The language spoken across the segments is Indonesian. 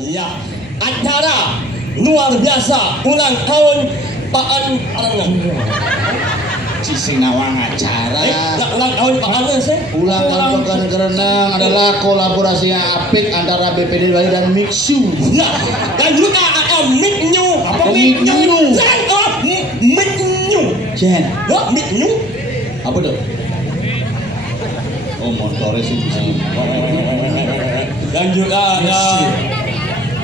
Iya, acara luar biasa ulang tahun Pak Anu Arangan. Sing nawang acara. Ulang tahun Pak Anu sih. Ulang tahun Pekan Kerenang adalah kolaborasi yang apik antara BPD Bali dan Mixu. Ya, dan juga Miknyu. Apa Miknyu? Miknyu. Jen. Miknyu. Apa tuh? Oh, motornya sih bisa. Dan juga ada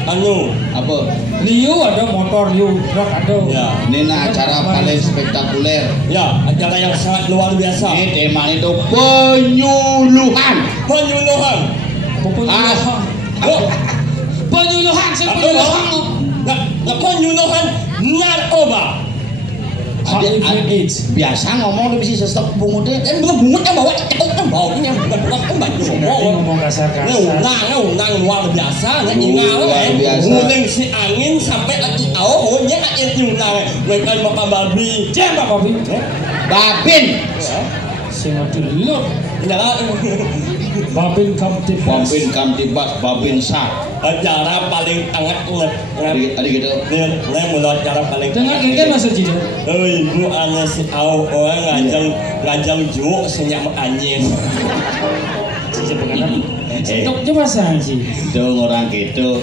Anu. Apa? Liu ada motor, Liu truk ada. Ya. Ini acara paling spektakuler. Ya, acara yang sangat luar biasa. Ini tema itu penyuluhan. Penyuluhan. Penyuluhan. Penyuluhan, saya penyuluhan. Penyuluhan narkoba. Biasa ngomong di bisa stop bungutnya. Kan belum bungutnya bawa kan baunya bukan ngomong kasar-kasar. Nang luar biasa, nang ingal nguling si angin sampai lagi tahu nya ayat nyunang. Mereka bapak babi. Siapa babi? Babin. Sing dulu. Nyala. Babin Kamtibas, Babin Sak. Acara paling hangat Ada gitu. Dia mulai acara paling dengar kan masuk jitu. Ibu ane si au orang ngajang juk senyak anjing. Coba sih. Itu orang gitu.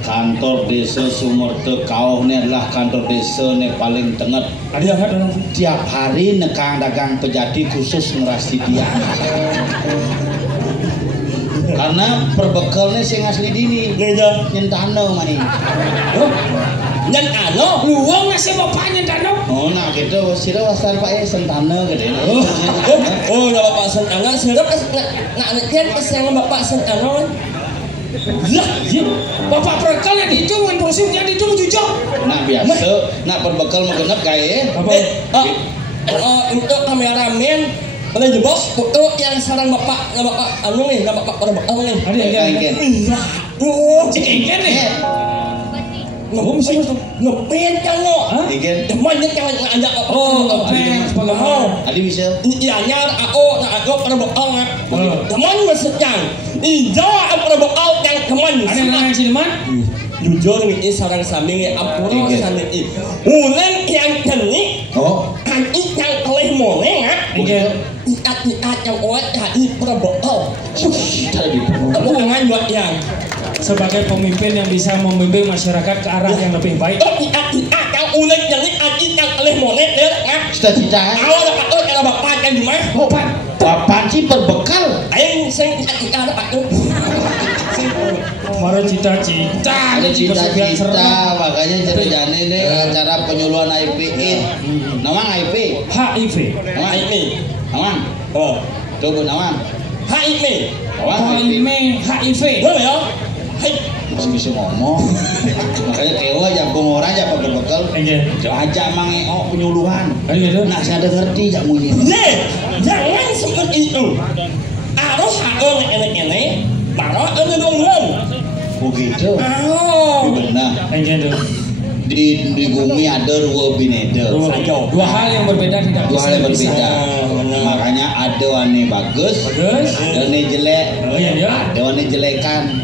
Kantor desa Sumerte Kauh ini adalah kantor desa yang paling tenget. Ada yang ada nanti. Tiap hari nekang dagang pejati khusus ngerasti dia. Karena perbekalnya sing asli dini. Nyentano mani. Nyen ano Luang ngasih bapak nyentano. Oh nah gitu. Sira wasan Pak sentano gede. Oh ya bapak sentano sirap nak kian keseng bapak sentano. Lah, bapak perekal yang itu dengan prosesnya itu jujur. Nah biasa, nak perbekal mau genep kayak. Untuk kameramen boleh jebos foto yang sarang bapak anu nih, bapak perbekal nih. Ada. Cengken nih. Ngomong sih ngepin kan lo, temannya jangan ngajak apa? Oh, ngepin, sepuluh. Adi bisa. Iya nyar, aku perbekal nggak? Teman mesejang, iya perbekal yang teman. Ada yang ciuman? Jujur nih sarang samping ya ampun sana ini. Ulen yang jenik, kan yang kelih moneng ya. Ikat yang oleh tadi perbekal. Aku kangen buat yang. Sebagai pemimpin yang bisa membimbing masyarakat ke arah yang lebih baik. Yang unik yang yang oleh monet ya. Cita-cita. Awal dapat kalau bapak kan di mana? Bapak sih berbekal. Aing sing cita-cita dapat tuh. Kemarin cita-cita. Cita-cita makanya ceritanya ini acara penyuluhan HIV. Nawang HIV. HIV. Nawang HIV. Nawang. Oh, coba nawang. HIV. HIV. Boleh ya? Masih bisa ngomong. Makanya kewa jagung orang aja pakai bekal. Aja mangeo penyuluhan. Nah saya ada ngerti jak munyi. Jangan seperti itu. Harus aku enek-enek, baru aku dong. Begitu. Benar. Di bumi ada dua bineda. Dua hal yang berbeda tidak Dua hal yang berbeda. Makanya ada ane bagus, ada ane jelek, ada ane jelekan.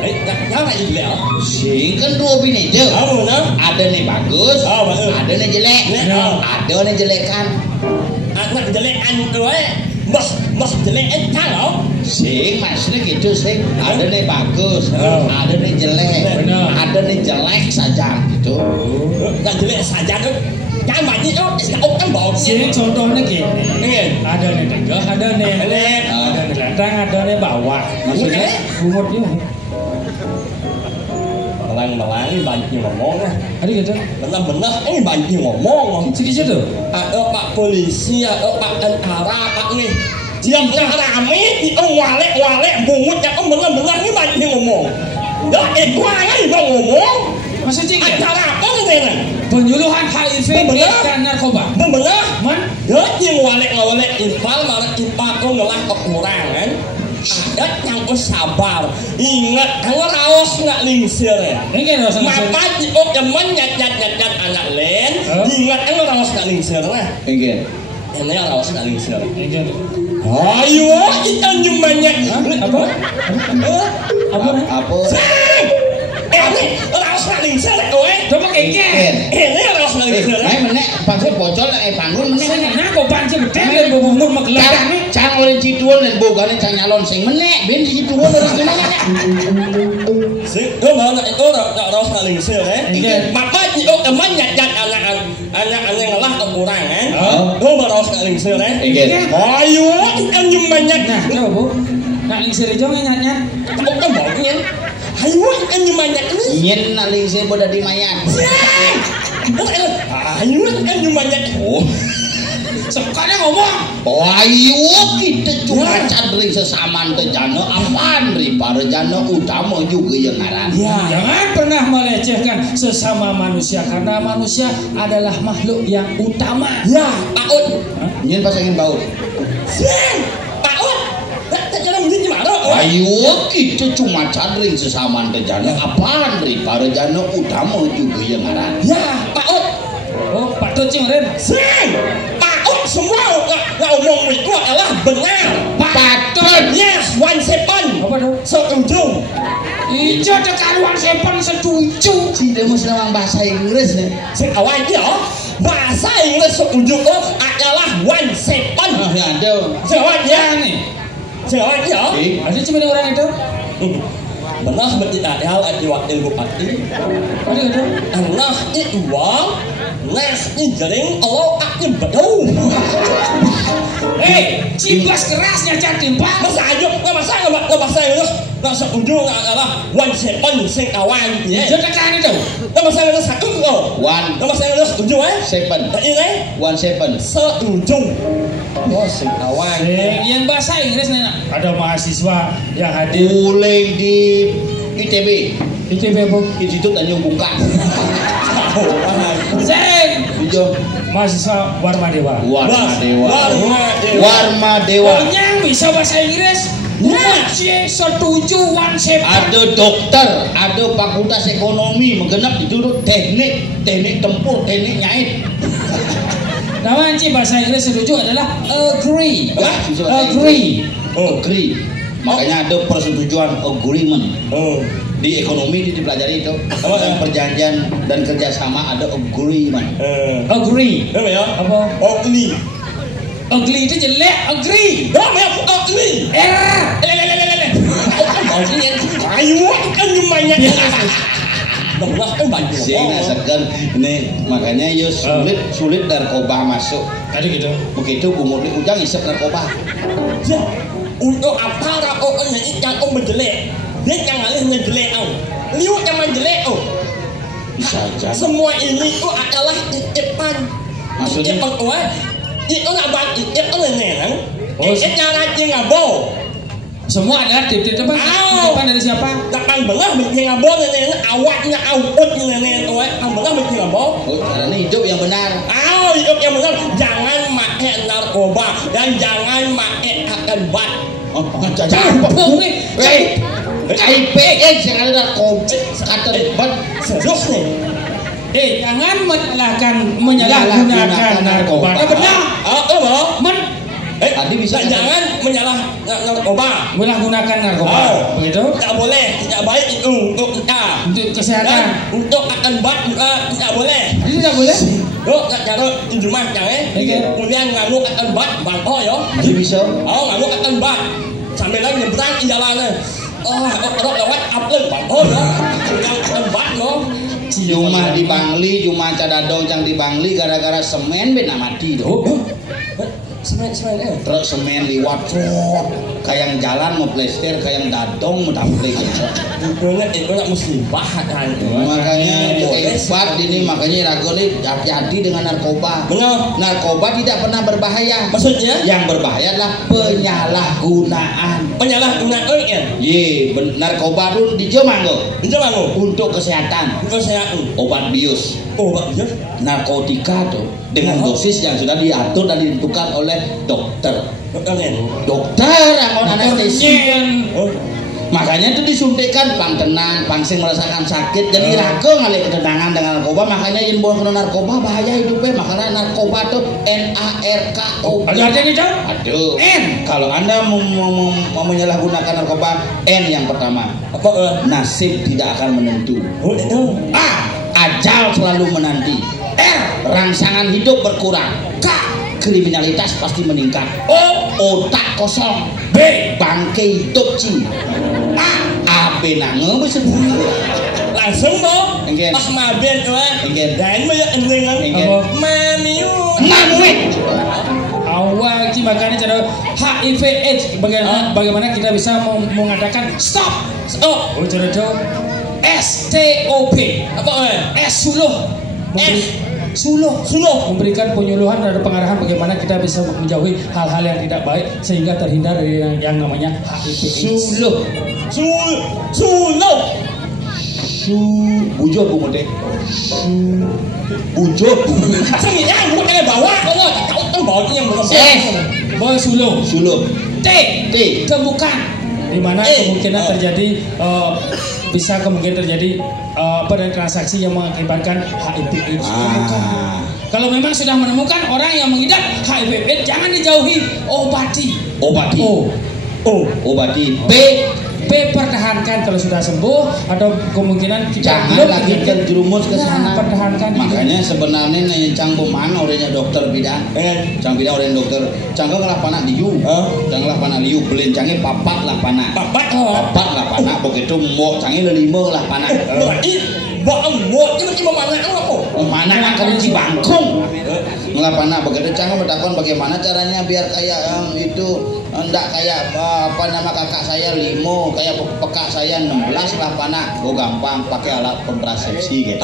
Kenapa jelek? Sing kan dua bineda. Ada ane bagus, ada ane jelek, ada ane jelekan. Anak jelekan tuh mas jelek kalau sing maksudnya gitu sing ada nih bagus, ada nih jelek, ada nih jelek saja gitu. Nggak jelek saja tuh kan banyak tuh kan bau sini contohnya gini, ada nih tegah, ada nih lentang, ada nih bawah. Maksudnya umurnya melang ini banyak ngomong lah. Ada gitu. Benar ini banyak ngomong. Sedikit tuh. Ada pak polisi, ada pak tentara, pak nih. Diamnya rame, itu walek bungut ya, benar ini banyak ngomong. Ya itu aja bang ngomong. Maksudnya acara apa nih? Penyuluhan HIV dan narkoba. Benar. Man. Ya yang walek infal malah infal kau ngelah kekurangan. Ada yang sabar, ingat kalau rawas nggak lingsir ya. Maka jika teman nyat anak lain, ingat kalau rawas nggak lingsir lah. ini orang usah lingsir. Ingat. Ayo, kita nyumanya. Apa? Apa? Ini orang usah lingsir, kowe. Coba kengken. Ini orang usah lingsir. Menek pancen bocor bangun menek. Sing enak kok pancen gede bubur magelang. Cang oleh ciduan dan bogane cang nyalon sing menek ben ciduan orang gimana nek. Sing mana itu orang usah lingsir Bapak itu teman nyat anak ngalah kekurangan. Baru usah lingsir Ayo, kita nyumanya. Nah, coba Bu. Nak lingsir aja nyat-nyat. Bukan baunya. Ayo, kita nyumanya ini. Nyen nak lingsir boda di mayat. Ayo, kita nyumanya. Oh. Sekarang ngomong. Ayo kita cuma cadring sesaman tejana apaan ri parejana utama juga yang ngaran. Ya, jangan pernah melecehkan sesama manusia karena manusia adalah makhluk yang utama. Ya, Pak Ut. Nyen pasangin baut. Pak Ut. Tak kira mesti gimana? Ayo kita cuma cadring sesaman tejana apaan ri parejana utama juga yang ngaran. Ya, Pak Ut. Oh, Pak Tut Ren. Semua ngomong itu adalah benar. Patut. Yes, 17. Apa dong? Setuju. Ijo tekan 17 setuju. Si demus nawang bahasa Inggris nih. Sing awal dia bahasa Inggris setuju adalah 17. Oh ya ada. Jawabnya nih. Jawabnya. Ada cuma orang itu. Benar bertindak hal ilmu hati. Ada itu. Anak itu uang. Nas jaring Allah akan betul. Cibas kerasnya cantik Pak. Masa aja, nggak masalah itu. Nggak setuju adalah 17 sing awan. Jadi tekan itu. Nggak masalah itu satu loh. Nggak masalah itu setuju 7. Ini 17. setuju. Oh sing awan. Yang bahasa Inggris nih. Ada mahasiswa yang hadir. Boleh di ITB. ITB Bu. Institut Tanjung Bungkang. Seng. Tujuh. Mahasiswa Warma Dewa. Warma Dewa. Yang bisa bahasa Inggris. Setuju 17. Ada dokter, ada fakultas ekonomi, menggenap duduk teknik tempur, teknik nyait. Nama anci bahasa Inggris setuju adalah agree. Agree. Makanya ada persetujuan agreement. Di ekonomi dipelajari itu dan perjanjian dan kerjasama ada agreement. Agree. Ya? Apa? Ugly. Ugly itu jelek. Agree. Ugly. Ayo kan namanya. Allah kan banyak. Saya segan ini makanya yo sulit narkoba masuk. Tadi gitu. Begitu umur di ujang isep narkoba. Ya, untuk apa orang yang menjelek? Dia yang alih menjelek liu yang menjelek bisa aja. Semua ini itu adalah titipan. Maksudnya titipan itu nggak bang titip neneng. Cara dia ngabo. Semua adalah titipan dari siapa? Takkan belah bikin ngabo neneng awaknya awut neneng ang belah bikin ngabo. Karena hidup yang benar. Hidup yang benar. Jangan pakai narkoba dan jangan pakai akan bat. Campur nih. KIPN jangan narkoba kata bat. Serius nih. Jangan menyalahgunakan narkoba. Benar. Tadi bisa jangan narkoba. Menyalahgunakan narkoba. Begitu? Tidak boleh, tidak baik itu untuk kita. Untuk kesehatan. Untuk akan bat juga tidak boleh. Itu tidak boleh. Kalau di rumah jangan. Kemudian nganggu akan bat, bangko ya. Jadi bisa. Nganggu akan bat. Sambil lagi nyebrang di jalannya. Orang lewat upload bangko ya. Akan bat no. Cuma di Bangli, cuma cadadong yang di Bangli gara-gara semen bena mati doh. Semen truk semen liwat kayak jalan mau plester kayak dadong mau tampil itu nggak musibah kan. Makanya hebat ini makanya ragu nih hati-hati dengan narkoba. Benar. Narkoba tidak pernah berbahaya. Maksudnya yang berbahaya adalah penyalahgunaan. Penyalahgunaan ya. Narkoba itu dijemanggo untuk kesehatan. Obat bius. Narkotika tuh dengan dosis yang sudah diatur dan ditentukan oleh dokter. Dokter akan anestesi. Makanya itu disuntikkan pang tenang, pang sing merasakan sakit. Jadi raga ngalih ketenangan dengan narkoba. Makanya imbon kena narkoba bahaya hidupnya. Makanya narkoba tuh NARKO. Ada artinya itu? Aduh. N. Kalau Anda mau menyalahgunakan narkoba, N yang pertama. Apa? Nasib tidak akan menentu. A. Ajal selalu menanti. R. Rangsangan hidup berkurang. K. Kriminalitas pasti meningkat. O. Otak kosong. B. Bangke hidup C. A. AB nange bisa langsung dong. Pas maben dan banyak endengan. Mamiu. Awal ini makanya cara HIV AIDS bagaimana kita bisa mengatakan stop. Oh cara STOP. Apa suluh. Suluh memberikan penyuluhan dan pengarahan bagaimana kita bisa menjauhi hal-hal yang tidak baik sehingga terhindar dari yang namanya HIV AIDS. Suluh. Bujur bu mode. Bujur. Sini yang bukan ada bawa kau tahu bawa yang bukan. Boy suluh. T. Temukan di mana kemungkinan terjadi bisa kemungkinan terjadi transaksi yang mengakibatkan HIV AIDS. Kalau memang sudah menemukan orang yang mengidap HIV AIDS, jangan dijauhi, obati. Obati. B pertahankan kalau sudah sembuh atau kemungkinan jangan lagi terjerumus ke sana. Pertahankan. Makanya sebenarnya nih cang pemana orangnya dokter bidang. Cang bidang orang dokter. Cang lah panah liu. Cang lah panah liu beliin cangnya papat lah panah. Papat lah panah. Begitu mau cangnya lima lah panah. Buat ini mana apa? Mana akan Cibangkong. Ngelah panah begitu cang bertakon bagaimana caranya biar kayak itu enggak kayak kakak saya 5, kayak pekak saya 16 lah panah. Oh gampang pakai alat kontrasepsi gitu.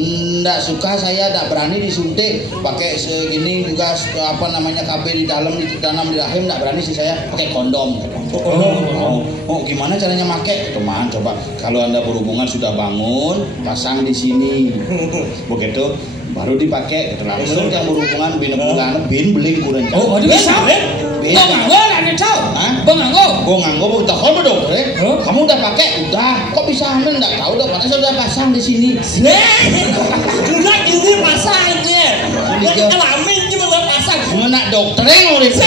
Enggak suka saya enggak berani disuntik pakai segini juga KB di dalam ditanam di rahim enggak berani sih saya pakai kondom. Gimana caranya make? Teman coba kalau Anda berhubungan sudah bangun pasang di sini. Begitu baru dipakai gitu langsung yang berhubungan bulan beling kurang. Ada bisa? Banganggo lah nih tahu. Banganggo takon dong, kamu udah pakai? Udah. Kok bisa Anda enggak tahu dong? Karena sudah pasang di sini. Udah ini pasangnya. Kelamin cuma pasang. Mana dokternya ngurus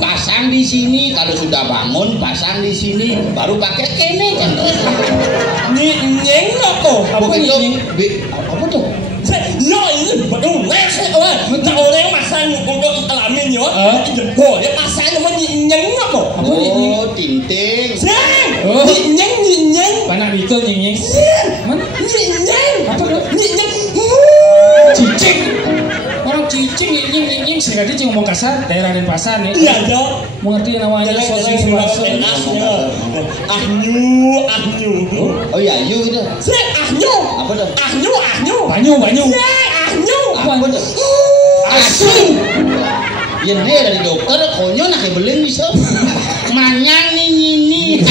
pasang di sini. Kalau sudah bangun pasang di sini. Baru pakai kene kan. Nyeng apa? Apa nyeng? Apa tuh? No ini betul minta orang masang untuk kelamin ya dia pasang nama nyeng apa? Oh tinting nyeng mana itu nyeng mana nyeng apa nyeng cicing orang cicing nyeng sekali cing ngomong kasar daerah Denpasar nih iya dong mengerti namanya sosial ahnu oh iya yu gitu ahnu apa tuh banyu ahnu apa tuh asu ya dia dari dokter konyo nak beli bisa manyang ini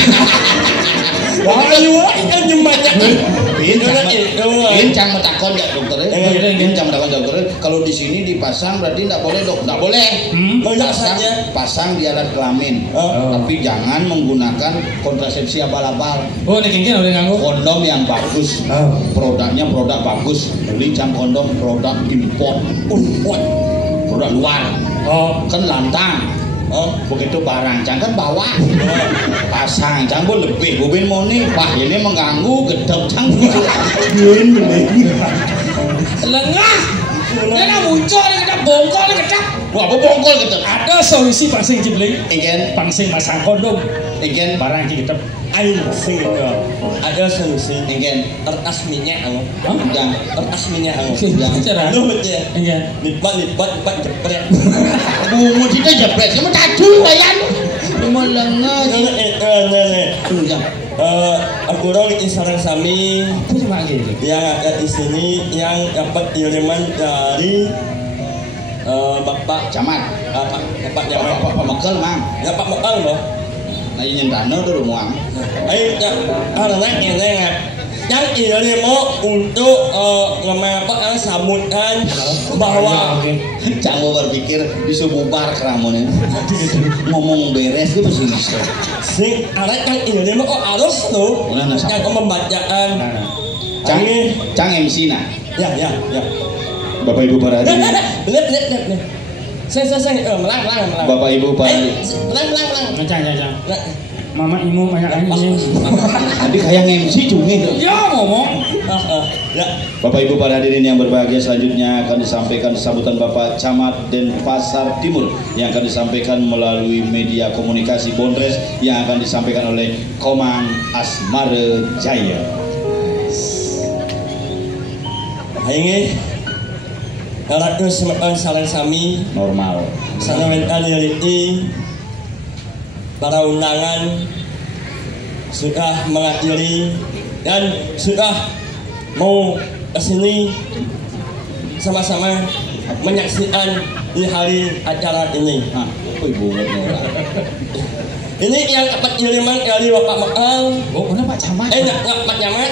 ayo kan banyak bincang metakon ya dokternya bincang metakon dokternya kalau di sini dipasang berarti tidak boleh dok tidak boleh pasang di alat kelamin tapi jangan menggunakan kontrasepsi abal-abal kondom yang bagus produknya produk bagus beli cang kondom produk import produk luar kan lantang begitu barang jangan bawa pasang jangan lebih bobin moni pak ini mengganggu gedep jangan lengah dia muncul dia kena bongkol dia kecap apa bongkol gedep ada solusi pangsing cibling ingin pangsing masang kondom ingin barang gedep ayo sing itu ada solusi ingin kertas minyak yang kertas minyak yang cara lu betul ingin lipat jepret bunga kita jepret sama taju wayan cuma lengah aku orang Instagram sami apa cuma gitu yang ada di sini yang dapat kiriman dari Bapak Camat Bapak Camat Pak Mekel mang ya Pak Mekel loh nah ini dana tuh muang ayo ya anak ini yang ini mau untuk sambutan bahwa Cang berpikir bisa bubar keramonnya ngomong beres itu masih bisa sing arek yang ini mau harus tuh yang pembacaan Cang MC nah ya Bapak Ibu para hadirin lihat saya melang Bapak Ibu para melang Cang Mama imu banyak ini. Adik kayak MC cumi. Ya ngomong. Ya. Bapak Ibu para hadirin yang berbahagia, selanjutnya akan disampaikan sambutan Bapak Camat Denpasar Timur yang akan disampaikan melalui media komunikasi Bondres yang akan disampaikan oleh Komang Asmara Jaya. Ini Ratu Semeton Salan Sami normal. Sanawentan Yeliti para undangan sudah mengakhiri dan sudah mau kesini sama-sama menyaksikan di hari acara ini. Ini yang dapat kiriman dari Bapak Mekal. Oh, kenapa Pak Camat? Pak Camat.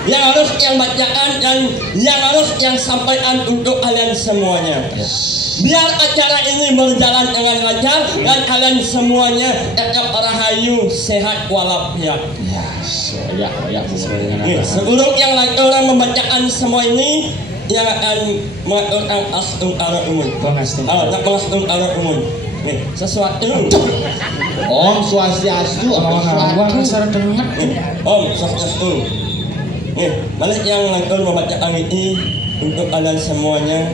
Yang harus yang bacaan dan yang harus yang sampaikan untuk kalian semuanya. Biar acara ini berjalan dengan lancar dan kalian semuanya tetap rahayu, sehat walafiat. Ya. Sebelum yang orang membacakan semua ini, yang akan mengaturkan astung arah umum. Pengastung arah umum. Sesuatu. Om Swastiastu. Om Swastiastu. Balik yang akan membacakan ini untuk kalian semuanya.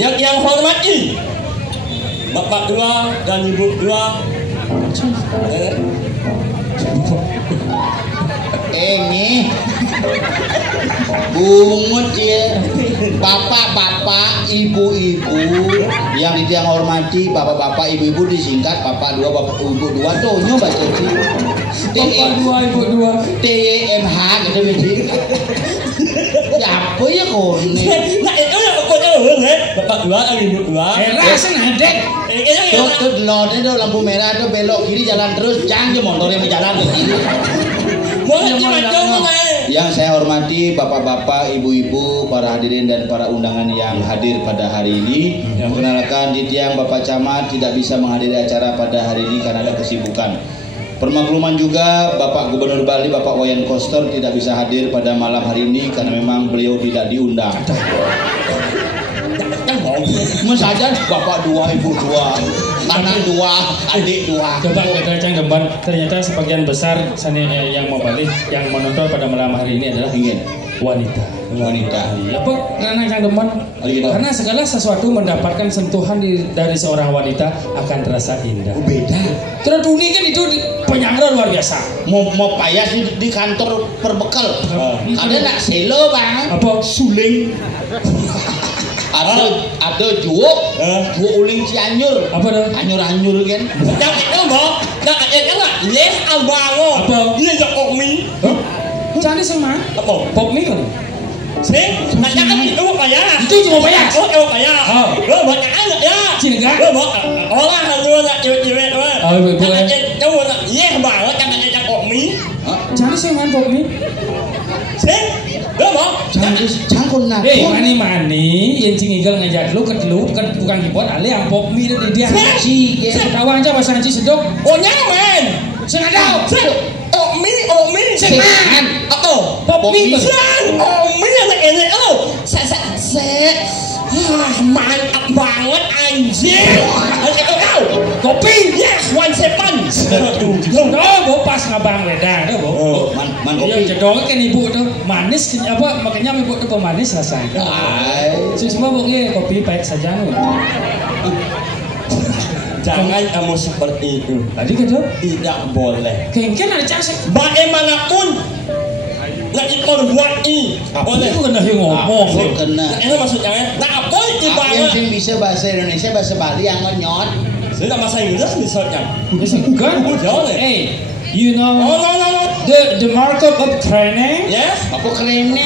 Yang hormati Bapak dua dan Ibu dua. Ini bungut ya. Bapak-bapak, ibu-ibu yang yang hormati, bapak-bapak, ibu-ibu disingkat Bapak dua, Bapak Ibu dua. Tuh nyoba jadi Bapak dua, Ibu dua. TMH gitu jadi. Ya apa ya kau ini? Nah itu yang aku tahu Bapak dua dan Ibu dua. Rasen adek. Tuh lornya tuh lampu merah tuh belok kiri jalan terus, jangan motornya berjalan ke kiri. Yang saya hormati bapak-bapak, ibu-ibu, para hadirin dan para undangan yang hadir pada hari ini. Perkenalkan di tiang Bapak Camat tidak bisa menghadiri acara pada hari ini karena ada kesibukan. Permakluman juga Bapak Gubernur Bali Bapak Wayan Koster tidak bisa hadir pada malam hari ini karena memang beliau tidak diundang. Saja Bapak dua, Ibu dua, anak dua, adik dua. Coba kita cek gambar. Ternyata sebagian besar yang mau balik, yang menonton pada malam hari ini adalah wanita. Apa? Karena cek gambar. Karena segala sesuatu mendapatkan sentuhan dari seorang wanita akan terasa indah. Beda. Terus ini kan itu penyangga luar biasa. Mau payas di kantor perbekal. Ada nak selo bang. Apa? Suling. Ada juok uling Cianjur. Apa dah? Anyur kan? Yang itu mbak, yang itu nggak? Yes, abango. Apa? Iya ya Pokmi. Cari sama. Apa? Pokmi kan? Sih, nanya kan itu mau kaya. Itu cuma kaya. Oh, mau kaya. Lo banyak anak ya. Cina. Lo mau orang lu nak cewek-cewek lo. Oh, ibu. Kamu nak yes banget kan yang Pokmi. Cari sama Pokmi. Sih, lo mau? Cangkul nak. Mani yang cinggal ngajak lu ke lu kan tukang keyboard ale yang Pokmi itu dia. Si, kawan aja bahasa Nanti sedok. Oh nyaman. Sengadau. Omi. Sengan. Apa? Pokmi. Omi anak ini. Mantap banget anjir. Kau kopi yes 17. Oh, pas ngabang wedang tuh, man kopi. Jedong kan ibu tuh manis apa makanya ibu tuh pemanis rasanya. Semua pokoknya kopi pahit saja nih. Jangan kamu seperti itu. Tadi kata tidak boleh. Kengken ada cara. Bagaimanapun nak diperbuat boleh. Itu kena ngomong. Kena. Itu maksudnya. Nah apa itu banget? Yang bisa bahasa Indonesia, bahasa Bali yang ngonyot. Sudah bahasa Inggris misalnya. Kan? You know the markup of training? Yes. Apa kerennya?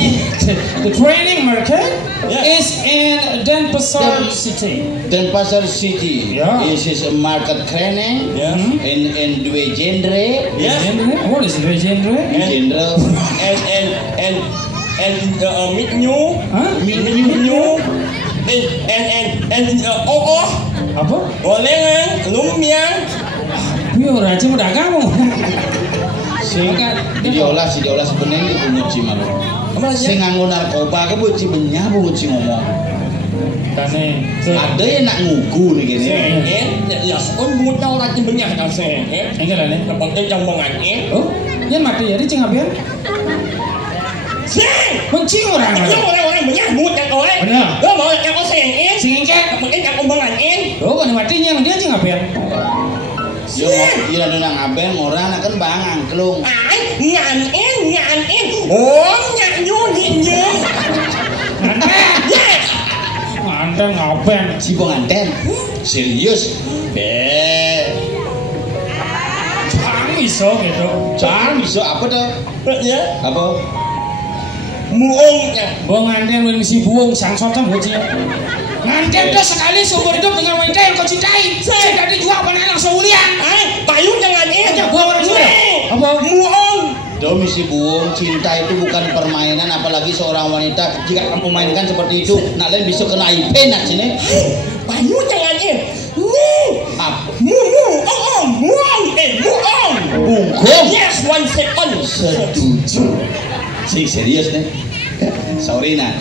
The training market Yeah. is in Denpasar City. Denpasar City. Yeah. This is a market training. Yes. In dua genre. Yes. What is the genre? Genre. And menu. Huh? Menu. And Apa? gorengan, lumpia. Yo raja muda kamu. Diolah sebenarnya di penguci malu. Sing nganggo narkoba ke buci benya buci ngomong. Kane. Ada yang nak ngugu nih gini. Ya, on buta orang yang banyak kan saya. Enggak lah nih. Nampak yang mengaji. Oh, yang mati ya di Cingapian. Sing. Mencing orang. Yang orang banyak buta orang. Benar. Lo mau yang kau sengin. Singengke. Nampak yang mengaji. Oh, kan matinya dia Cingapian. Yo, iya nang ngaben orang nak kan bang angklung. Ai, ngan. Oh, nyanyu nyanyi. Yes. Nganten ngapain? Si penganten. Serius. Cang iso gitu. Cang bisa apa tuh? Ya. Apa? Muungnya. Bang nganten win si buung sang sotem bocil. Nganten dah sekali seumur hidup dengan wanita yang kau cintai. Saya dari jual panen langsung ulian. Ai, Bayu jangan Aja buang orang sudah. Apa? Muung. Domi si buung, cinta itu bukan permainan, apalagi seorang wanita jika kamu mainkan seperti itu, nak lain bisa kena IP nak sini. Bayu jangan nih. Apa? Muung. Bungkung. Yes, 1 second. Setuju. Si serius nih. Sorry nak,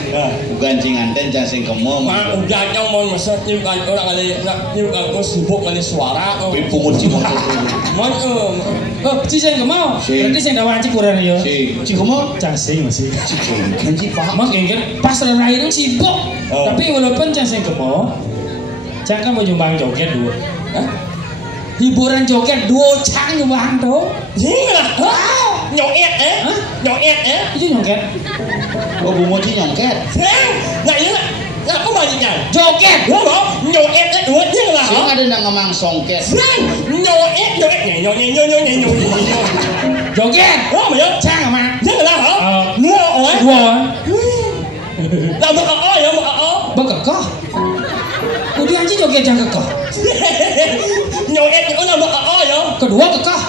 bukan cinganten jangan sing kemo. Mak udah yang mau masuk kan orang kali nak kan sibuk kali suara. Pungut si motor. Man Oh, si saya nggak mau. Berarti saya nggak wajib kurang ya. Si kemo. Cacing masih. Kan si paham. Mak kan pas terakhir itu sibuk. Tapi walaupun cacing nggak mau, jangan mau nyumbang joget dua. Hiburan joget dua cang nyumbang tuh. Iya. Nyoet Itu nyongket. Oh Bu Moci nyongket. Nah ini lah aku baliknya Joget. Gua nyoet duitnya lah. Sing ada nak ngemang songket. Nyoet Joget. Oh mà Cang mà. Thế là hả? Mua ổi. Dua. Là một ổ ya, một ổ. Bekekah. Kemudian si joget yang kekeh. Nyoet itu là một ổ ya. Kedua kekeh.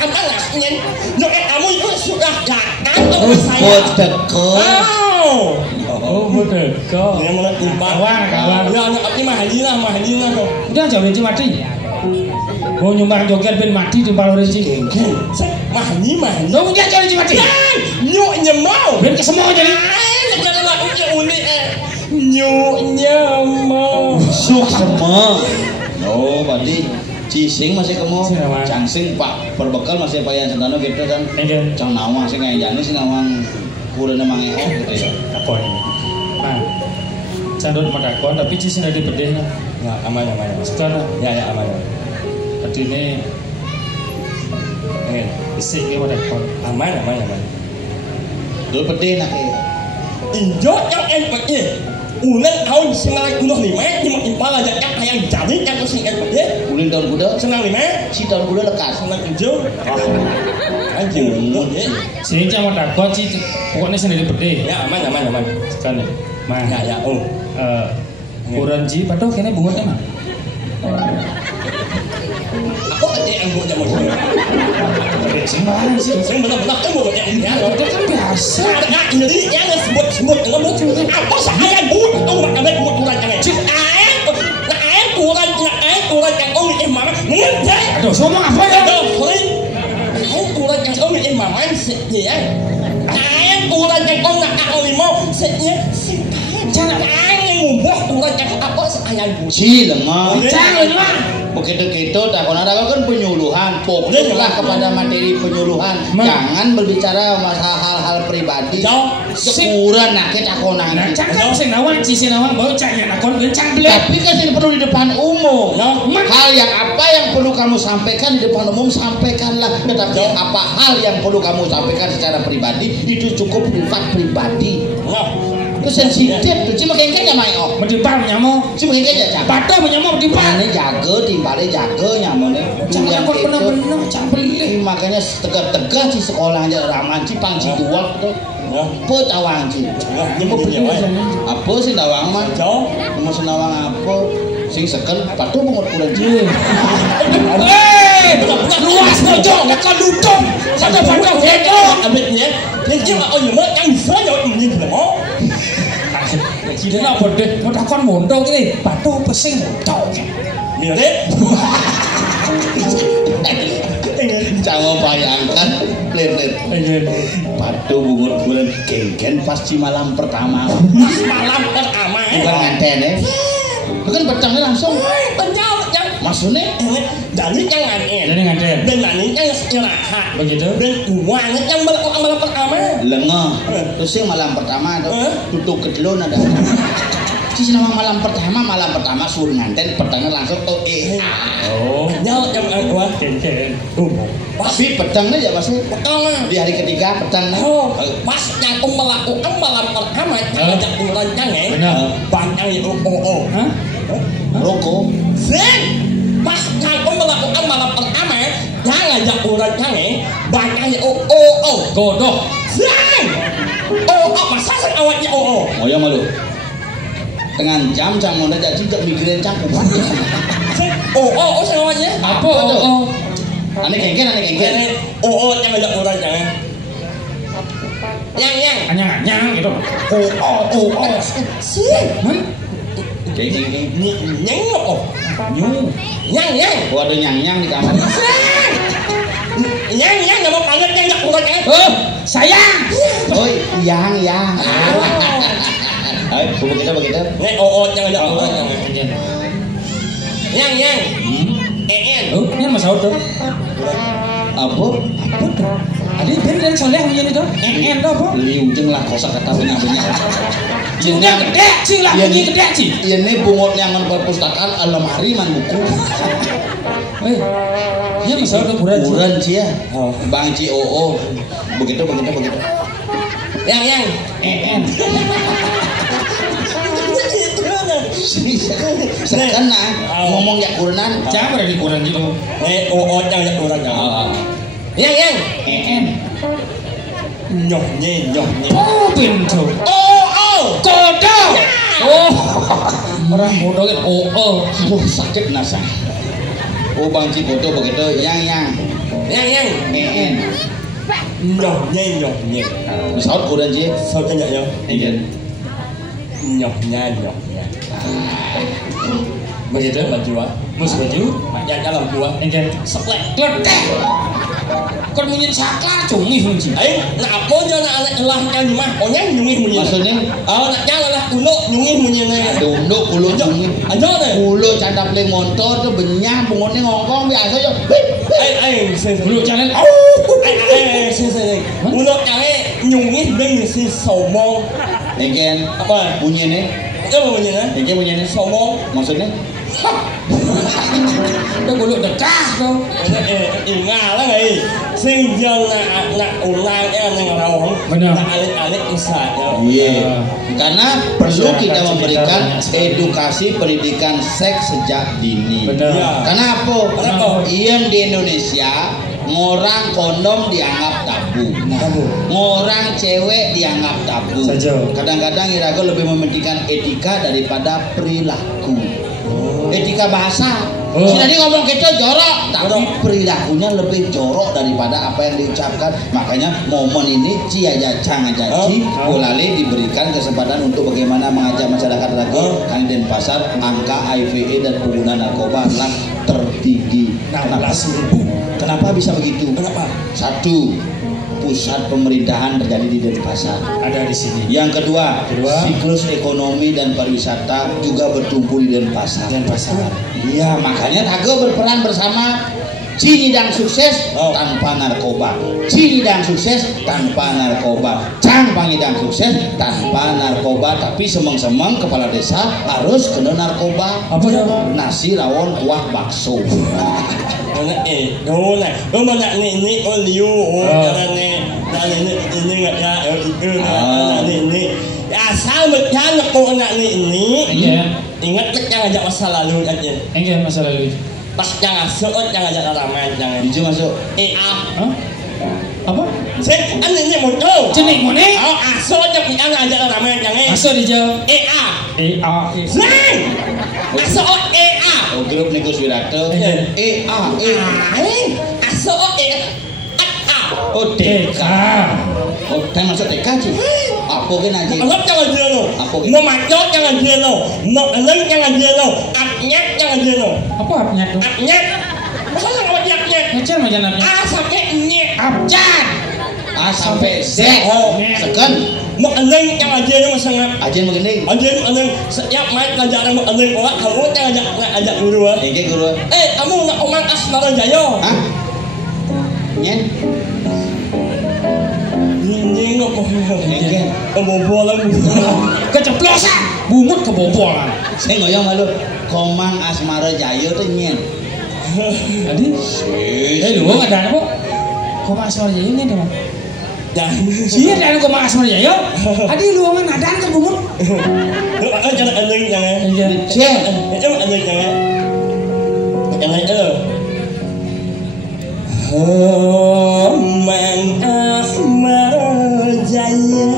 Anh ta là nhìn nyoet kamu itu sudah gagal sama saya. Oh, betul. Kau. Yang mana timbang. Kawan. Ya, ini mah halina tuh. Udah jauh Renci mati. Mau nyumbang joget ben mati di Palu Renci. Mahani. Lo dia jauh Renci mati. Nyuknya mau. Ben kesemua jadi. Jangan lah unik. Nyuknya mau. Suk semua. Oh, berarti Cising masih kemo, Cangsing Pak perbekal masih payah sentano gitu kan. Cang nawang sih kayak jani sih nawang kurang emang gitu ya. Takon. Nah, sandut madakon tapi Cising ada bedeh. Nggak aman. Sekarang Ya aman. Tadi ini isik dia madakon. Aman. Dulu pedih nak Injo yang NPE. Ulang tahun senang kuno 5 cuma impala yang yang jadi yang sing NPE. Ulin tahun kuda, Senang 5. si tahun kuda lekas. Senang hijau. Anjing itu ya. Sini cuma madakon sih. Pokoknya sendiri bedeh. Ya aman. Sekarang. Mah. Ya. Kurang ji padahal kayaknya bunga mah. Aku ada yang buat jamu. Sembarang sih. Sing benar-benar kan buat yang ini. Itu kan biasa. Nah, ini yang sebut ngomong apa saya buat itu ada buat kurang yang cik air kurang yang om ini mama ngerti Aduh, semua apa ya? air kurang yang om ini mama setia air kurang yang om nak limo setia jangan angin ngubah kurang yang apa saya buat Si lemah. Jangan. Begitu tak kan penyuluhan, fokuslah kepada materi penyuluhan. Jangan berbicara masalah hal-hal pribadi. Kurang nak kita konan. Nah, cakap sing nawang, si nawang baru cakap nak kon gencang belek. Tapi kan ini perlu di depan umum. Hal yang apa yang perlu kamu sampaikan di depan umum sampaikanlah. Tetapi apa hal yang perlu kamu sampaikan secara pribadi itu cukup pribadi. Itu sensitif tuh, cuma kayaknya nyamai oh. Mendipar nyamuk. Cuma kayaknya jaga. Batu menyamuk mendipar. Ini jaga, timbale jaga nyamuk nih. Jangan kau benar-benar jangan beli. makanya tegak-tegak di sekolahnya ramanci pangci tua tuh. Apa tawang ci? Apa sih tawang mah? Mau senawang apa? Sing seken patuh bungut kurang ci. Luas bojong, kan lutung. Satu bojong itu. Abetnya, dia mah oh nyemot yang bisa jauh ini belum. Jadi apa deh? Mau takon mondok ini, patuh pesing mondok. Biar deh. Jangan bayangkan, pelit. Patuh bungut kurang genggen pasti malam pertama. Malam pertama. Bukan nganten ya? Bukan petangnya langsung. Benyal yang maksudnya? Jadi yang nganten. Jadi nganten. Dan nanti yang istirahat. Begitu. Dan uangnya yang malam pertama. Lengah. Terus yang malam pertama tuh tutup kedelon ada. Sisi nama malam pertama suruh nganten petangnya langsung oh Nyal yang gua Genggen. tapi petangnya ya pasti petang di hari ketiga petang pas yang melakukan malam pertama ngajak rancangnya bantang itu rokok Sen pas yang melakukan malam pertama yang ngajak rancangnya bantang itu Godok. Sen masa sen awalnya oh ya malu dengan jam mana jadi tak mikirin cangkem semuanya Apa? Aneh kengken yang ngajak orang jangan yang Anyang gitu. sih nyeng yang waduh nyang di kamar yang nggak mau panggil yang ngajak orang jangan Sayang. oi yang ayo begitu nek yang ngajak orang jangan yang Ini masa udah. apa Ada bener soleh punya itu. Apa? liujeng lah kosa kata punya Cingnya gede, cing lah punya gede cing. ini bungut yang perpustakaan almari man buku Ini masa udah buran sih ya bang ci begitu yang sekena ngomong ya kurenan Jangan berani kurang gitu. yang ngajak orang jangan yang nyohnya Oh pintu. Kodok. Orang bodoh kan. sakit nasa bang ci foto begitu yang nyohnya saut kuren sih sautnya ya nyohnya begitu baju Mus baju. yang dalam gua Engken. seplek Kletek. Kon munyin saklar cungih munyin. Nah apa aja nak anak elah yang di mah, onyang nyungih munyin. maksudnya Nak jangan lah kulo nyungih munyin nih. dunduk kulo cungih Aja deh. kulo candap le motor tuh benyah bungutnya ngongkong biasa yo Bulu jalan. Kulo jangan nyungih dengan si somong. Egen Apa? bunyi nih Apa munyin ah? Egen bunyi nih Somong. maksudnya Itu bulu dekah tuh. Ngalah ngai. Sing yang nak ulang yang rawang. Benar. Nak alik insya. iya karena perlu kita memberikan edukasi pendidikan seks sejak dini Benar. karena apa? Kenapa? Iya di Indonesia ngorang kondom dianggap tabu ngorang cewek dianggap tabu Saja. kadang-kadang irago lebih mementingkan etika daripada perilaku etika bahasa jadi ngomong gitu jorok tapi perilakunya lebih jorok daripada apa yang diucapkan makanya momen ini ciaja jangan janji boleh diberikan kesempatan untuk bagaimana mengajak masyarakat lagi kan Denpasar angka IVE dan pengguna narkoba adalah tertinggi 16.000. Kenapa bisa begitu? Kenapa? Satu, pusat pemerintahan terjadi di Denpasar. Ada di sini. Yang kedua, siklus ekonomi dan pariwisata juga bertumbuh di Denpasar. Iya, makanya Tago berperan bersama Cinidang sukses tanpa narkoba. Cinidang sukses tanpa narkoba. Cang Pangidang sukses tanpa narkoba. Tapi semeng-semeng kepala desa harus kena narkoba. Apa ya? Nasi rawon kuah bakso. Mana ini oliu, ini nggak ya, ini asal berjalan kok anak ini. Ingat yang ngajak masa lalu aja. Enggak masa lalu. Pas jangan seut jangan jaga ramen jangan. Hijau masuk. Hah? Apa? Sen ini motor. Jenik mana? Oh, aso jangan jaga ramen jangan. Aso hijau. Sen. Aso EA. Oh, grup Nikus Wirata. Aso Oh, TK. Oh, kan masuk TK sih. Apa kan aja? Anggap jangan dia lo. Mau macot jangan dia lo. Mau eleng jangan dia lo. Apnyet jangan dia lo. Apa apnyet tuh? Apnyet. Masa nggak apnyet? Ngecer macam apnyet. A sampai nyet. Abjad. A sampai Z. Oh, sekan. Mau eleng jangan dia lo masangat. Ajen begini. Ajen eleng. Setiap main pelajaran mau eleng orang kamu jangan ajak guru. Ege guru. Kamu nak omang Asmara Jaya? Hah? Nyen. Ini nggak kebobolan keceplosan bumut kebobolan saya ngoyong malu Komang Asmara Jaya tuh nyen tadi lu ada apa Komang Asmara Jaya ini apa sih ada Komang Asmara Jaya tadi lu mana ada ke bumut jangan eleng jangan eleng jangan Komang Asmara Jaya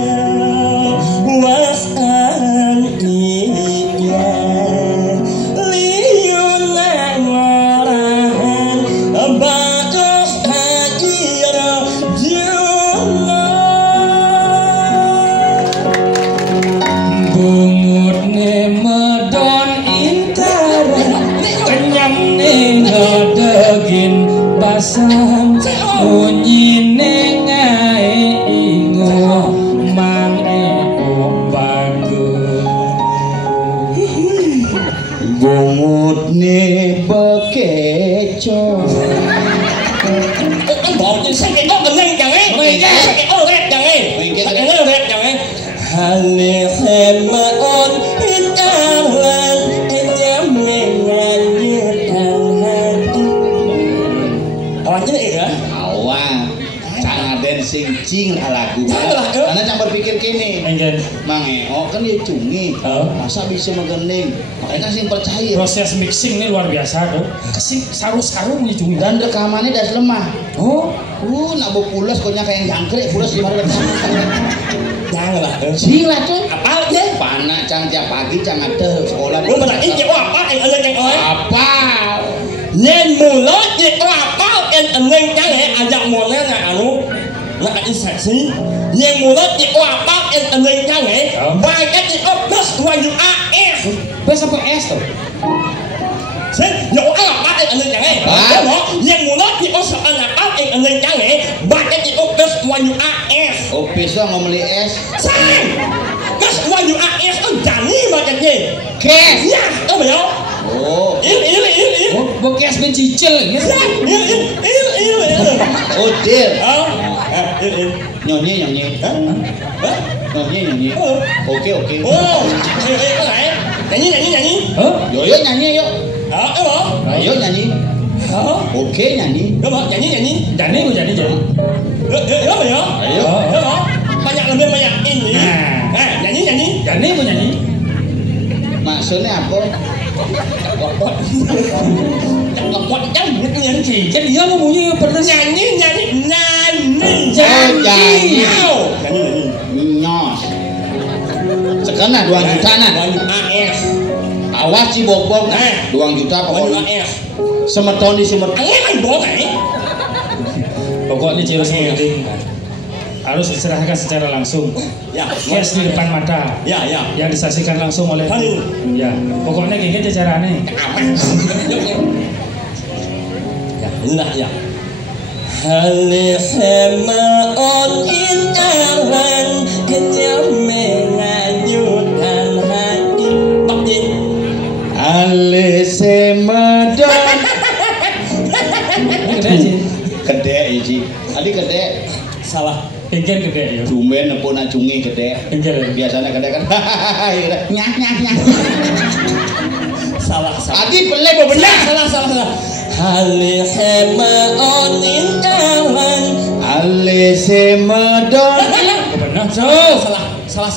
wasan iya liunan ngarahan bagus hajira juna bungut ne medon intara kenyam ne ngedegin basam bunyi nengai ingo mang eko bagus bungut ne bekeco một những sách cái ốc gần nhanh chẳng ấy sách cái ốc rét chẳng ấy sách cái ốc rét chẳng ấy Hãy xem mà ôn hết awan em dám lên ngàn như thằng hát chứ gì hả? Awah jangan dancing cing lagu karena jangan berpikir kini Mang Eo kan dia cungi masa bisa megening makanya sing percaya proses mixing ini luar biasa tuh kesing saru-saru punya cungi dan rekamannya das lemah nak bawa pulas koknya kayak jangkrik pulas gimana Jangan lah cing lah tuh apa aja panak cang tiap pagi cang ada sekolah gue berarti dia apa yang yang apa lên mulut dia apa yang jangan ajak mulai nggak anu nggak insaksi lên mulut dia apa yang jangan banyak dia plus wajib AS plus apa S tuh Yo apa yang jangan lên mulut dia soal apa yang jangan banyak dia plus wajib AS opis lah ngomeli S sang plus wajib AS tuh jani macamnya kes ya tahu belum ini bokes ben cicil gitu oh dear nyanyi nyanyi oke oh cái này nyanyi yo nyanyi yuk ayo nyanyi oke nyanyi jadi gue jadi ayo banyak lebih banyak ini nyanyi jadi gue nyanyi maksudnya apa jadi dia mau bunyi pernah nyanyi nyos sekarang 2 juta nah awas si bobok 2 juta pokoknya semeton di semeton pokoknya Ciro penting harus diserahkan secara langsung cash di depan mata yang disaksikan langsung oleh ya pokoknya kayak gitu caranya ya Hali sema on indaran kenyam menganyutkan hati Pakcik Hali sema don Gede iji Adi gede Salah Pingin gede ya Tumben nepun acungi gede Biasanya gede kan Nyak Salah Adi pelai benar Salah Hali sema on indaran Hali sema don benar Salah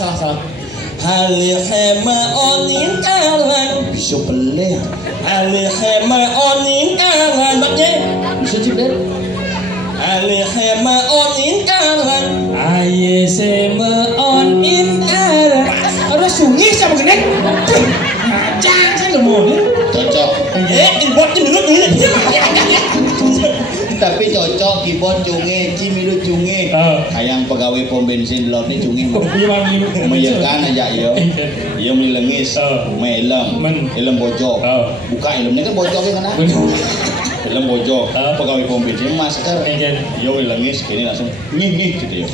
Alihema onin alan. Bisa peleh. Alihema onin alan. Baknya. Bisa cipet. Alihema onin alan. Ayesema onin alan. Ada sungai sama gini. Ngacang saya lemon. Cocok. Keyboard ini dulu dulu. Tapi cocok keyboard cunge, cimilu cunge. Kayak pegawai pom bensin lot ini cunge. Meyekan aja yo. Yo melengis, melem, elem bojok. Buka elemnya kan bojoknya kan. Elem bojok, pegawai pom bensin masker. Yo melengis, kini langsung ngih gitu ya.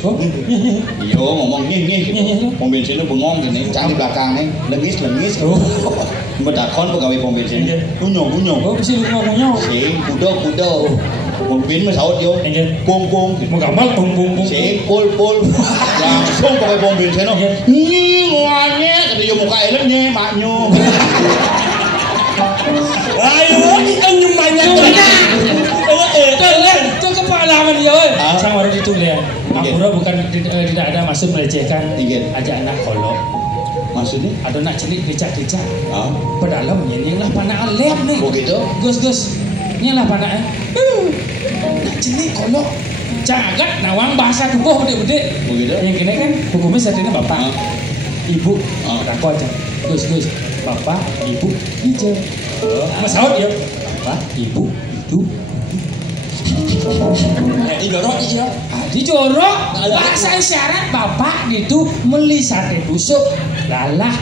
Yo ngomong ngih gitu. Pom bensin itu bengong gini, cari belakangnya, lengis. Medakon pegawai pom bensin. Kunyong. Oh, bisa ngomongnya. Si kudo. Pom bensin mah saut yo. Pung. Mau gamal pung. Si pul. Langsung pegawai pom bensin no. Ngwane, kata yo muka elemnya maknyo. Ayo, ang banyak itu kepalaman dia. Sang baru ditulis. Ampura bukan tidak ada maksud melecehkan. Aja anak kolok. Maksudnya? Ada nak celik kecak. Padahal menyenyinglah panah alem nih. Oh gitu? Gus. Nyelah panah. Nak celik kolok. Cagat nawang bahasa tubuh gede-gede. Begitu? Yang kini kan hukumnya saatnya bapak, ibu. Aku aja. Gus. Bapak, ibu, hijau. Mas Saud ya. Bapak, ibu, itu. Dijorok. Bahasa isyarat bapak gitu meli sate busuk. Lalah.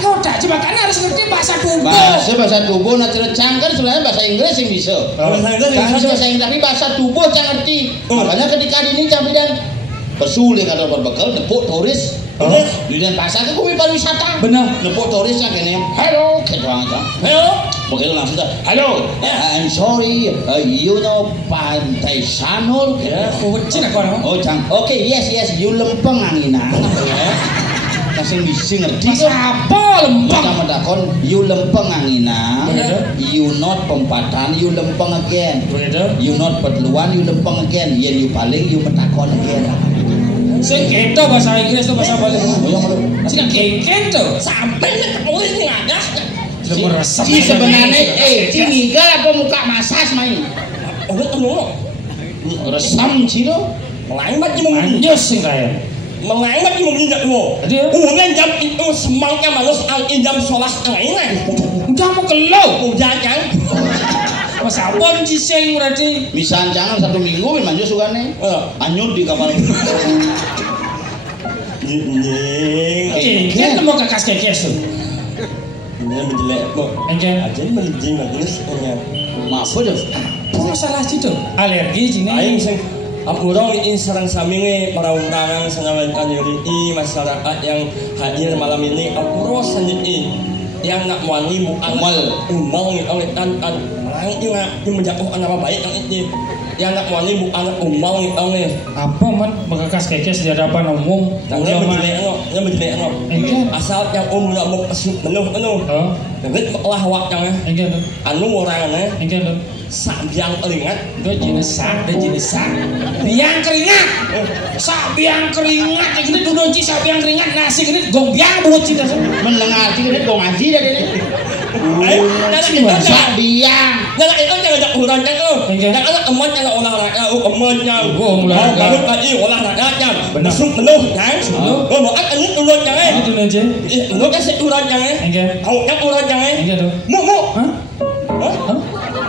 Kau tak coba kan harus ngerti bahasa tubuh. Bahasa tubuh nanti cangkar sebenarnya bahasa Inggris yang bisa. Bahasa Inggris tapi bahasa tubuh jangan ngerti. Makanya ketika ini dan pesuling atau berbekal nepuk turis. Di dan pasar kan kami pariwisata. Benar. Nepuk turisnya kene. Hello, gitu aja. Hello. Begitu langsung dah. Hello. I'm sorry. You know Pantai Sanur. Cina kau orang. Oh, cang. Okay, yes. You lempeng anginan. Langsung bisa ngerti. Apa lempeng? Macam dakon. You lempeng anginan. You not pempatan. You lempeng again. You not perluan. You lempeng again. Yen you paling you metakon again. Sekento bahasa Inggris itu bahasa balik. Sini kengken tuh. Sampai nak boleh ni ada. Si sebenarnya cinigal apa muka masas main. Resam sih lo. Melangbat je Anjus sih kayak. Melangbat je meminjak mo. Ulan jam itu semangka malus al jam solas lain. Udah mau kelau. Udah kan. Mas abon ciseng berarti. Misal jangan 1 minggu manjus sugane. Anyut di kapal. Kan mau kakas kekes tuh. Ini menjelek kok. Engken. Aja menjing bagus. Maaf deh. Masalah situ. Alergi sini. Aing sing Ampurong ini serang saminge para undangan sengawan kanjuri masyarakat yang hadir malam ini. Ampuro sanjui yang nak wali muamal umal ni oleh tan orang juga yang menjatuh nama baik yang ini yang nak wali bukan umal ni oleh apa man bekas kekes di hadapan umum. Yang menjelek asal yang nak mau pesuk penuh Ngit lah wakang anu orangnya sabiang keringat biang keringat sabiang keringat ini duduk ci sabiang keringat nasi ini gombiang buat cinta mendengar ci ini gong ngaji dah dia sabiang nana itu jangan ada urang kan lo jangan ada emat yang olahraga ematnya baru tadi olahraganya besuk penuh kan lo mau akan ini urang jangan lo kasih urang jangan kau yang urang jangan mu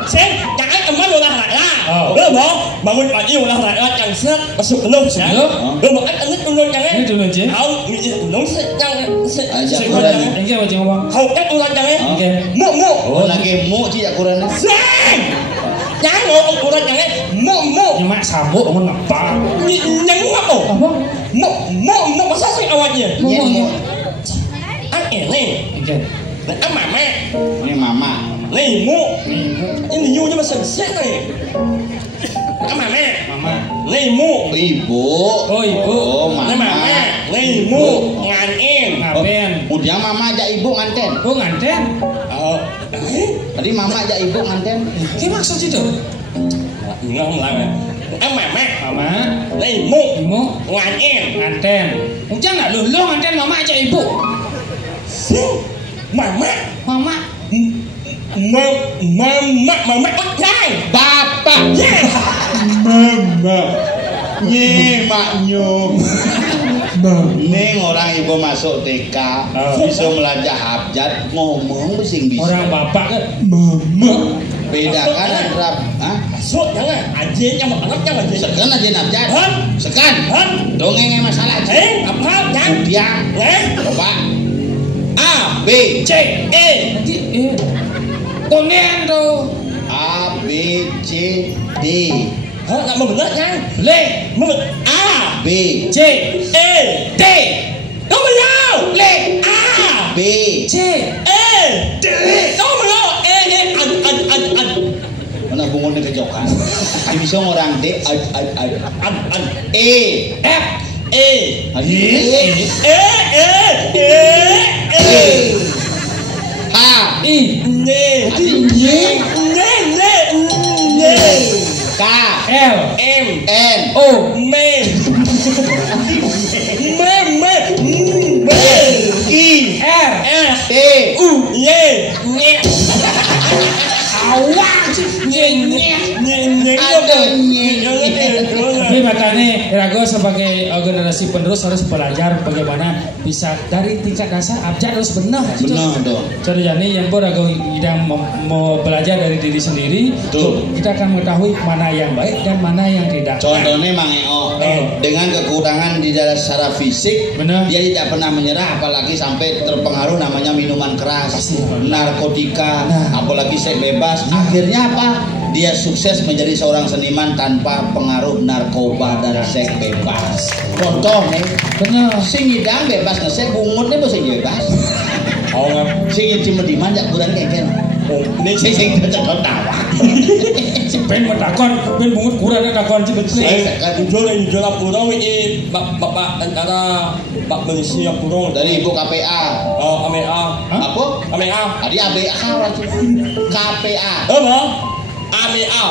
sen jangan emat olahraga lo mau bangun pagi olahraga yang set besuk penuh ya lo mau akan ini urang jangan kau urang jangan kau yang urang jangan mu oh lagi mu ci akuran sen jangan mau ukuran jangan mu nyemak sabuk mau ngapa nyemak mu masa sih awalnya ini mama ini mama nih mu ini yu nya masih besar nih mama nih mu ibu mama nih mu nganin ngapain udah mama aja ibu nganten tadi mama aja ibu nganten ini maksud itu nggak mama mama ibu Ibu nganten nganten. Uncang enggak lu nganten mama aja ibu. sing mama Mama mama otai Bapak. ya Mama. Maknyum. Ning orang ibu masuk TK bisa melajah abjad ngomong sing bisa. orang bapak kan mama. Bedakan antara masuk jangan aja sama anak jangan aja sekan aja abjad. Han Sekan. han Dongeng masalah. apa kan Dia. Coba. A B C nanti konean tuh. A B C D. hah nggak mau bener kan Le mau A B C E D đâu mà nhau Le A B C E D đâu mà nhau E an mana bungon ni kejokan. Di bisa orang D E F E H I nè K L em N O mê I R T u ye nhẹ awang nyenyek. Tapi makanya Rago sebagai generasi penerus harus belajar bagaimana bisa dari tingkat dasar abjad harus benar. benar dong. Jadi yang Rago sedang mau belajar dari diri sendiri, Betul. kita akan mengetahui mana yang baik dan mana yang tidak. Contohnya Mang Eo dengan kekurangan di dalam secara fisik, Benar. dia tidak pernah menyerah, apalagi sampai terpengaruh namanya minuman keras, Pasti. narkotika, Nah. apalagi seks bebas. Akhirnya apa? Dia sukses menjadi seorang seniman tanpa pengaruh narkoba dan seks bebas. Contoh nih, Benar. sing ngidang bebas ngesek bungutnya bisa bebas. oh ngap Sing cimediman jak kurang keken. ini Sing cocok tawa. Si Ben mentakon, Ben bungut kurang takon si betul. jual purong ini bapak antara Pak Malaysia purong Dari Ibu KPA. AMA Apa? AMA Tadi ABK KPA. apa AMA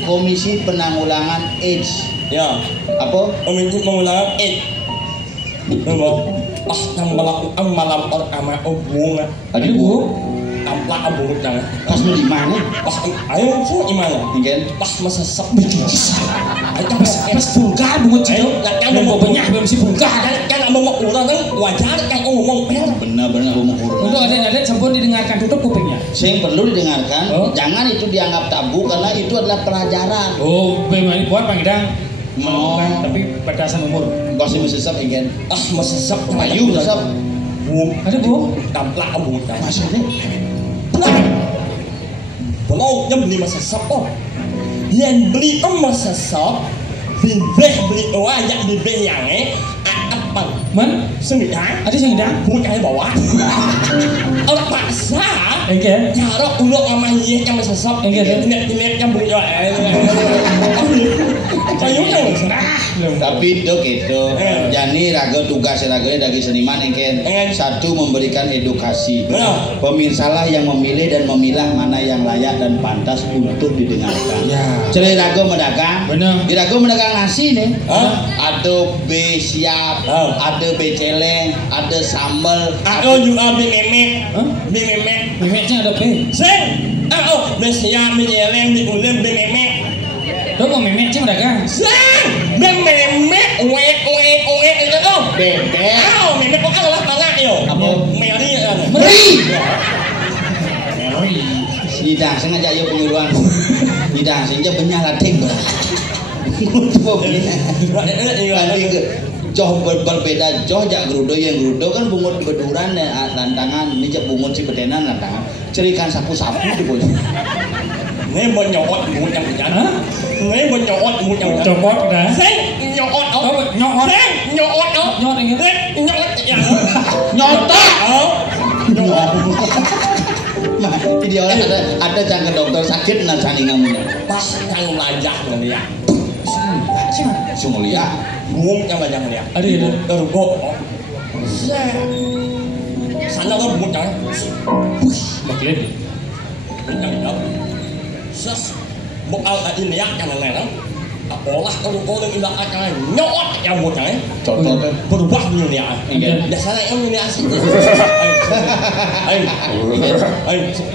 Komisi Penanggulangan AIDS. ya Apa? untuk mengulangi apa pas yang melakukan malam pertama bunga Tadi Bu. tampak bunga jangan Pas di mana? pas ayo semua gimana Mungkin. pas mesesep Pas bungkar bungut itu, kan dan mau banyak belum si bungkar. kan mau kurang kan wajar kan ngomong Benar-benar umur. Untuk adik-adik sampun didengarkan tutup kupingnya. Yang perlu didengarkan, Oh. jangan itu dianggap tabu karena itu adalah pelajaran. Oh, memang buat pangidang. Oh. Tapi batasan umur. Pasti mesesep ingin. mesesep Ayu mesesep. Ada bu? tampak bunga Maksudnya? belum yang beli mesesep oh yang beli mesesep beli wajah bibir yang apa Man? sembilan Ada yang hidang? bukan bawah orang paksa Oke. cara ulok sama iya yang mesesep Enggak, lihat yang beli kayunya Tapi itu gitu. Jadi raga tugas raga dari seniman ingin satu memberikan edukasi. Benar. Pemirsalah yang memilih dan memilah mana yang layak dan pantas untuk didengarkan. Ya. Jadi raga medagang. Benar. Di raga medagang nasi nih. Hah? Ada B siap, ada B celeng, ada sambal. aku juga beli memek Hah? beli memek Memeknya ada P. sing beli siap beli eleng beli ulen beli memek Lo mau memek cing dagang? sing beli memek uwe itu tuh Bebek. memek kok adalah tangan yo Apa? meri kan Meri. Meri. Tidak sengaja yuk penyuluhan. Tidak sengaja benyah latih. Nanti ke joh berbeda joh jak gerudo yang gerudo kan bungut beduran lantangan ini jak bungut si betenan lantangan cerikan sapu-sapu di bawah. ini mau nyokot bungut yang hujan Hah? ini mau nyokot bungut yang hujan Cokot dah. sing nyokot Oh, nyokot. sing nyokot Nyokot ini. nyokot ya Nyotak. nyokot Nah, dia orang ada jangan dokter sakit nah cani ngamunya. pas yang melajah ngeliat Sungguh lihat. bungut yang melajah ngeliat Ada ya? tergot sana tuh bungut yang Maklin. bungut yang hidup ses bokal tadi lihat yang lain olah kalau ilah akan nyot yang buat kan contohnya berubah dunia biasanya yang dunia asli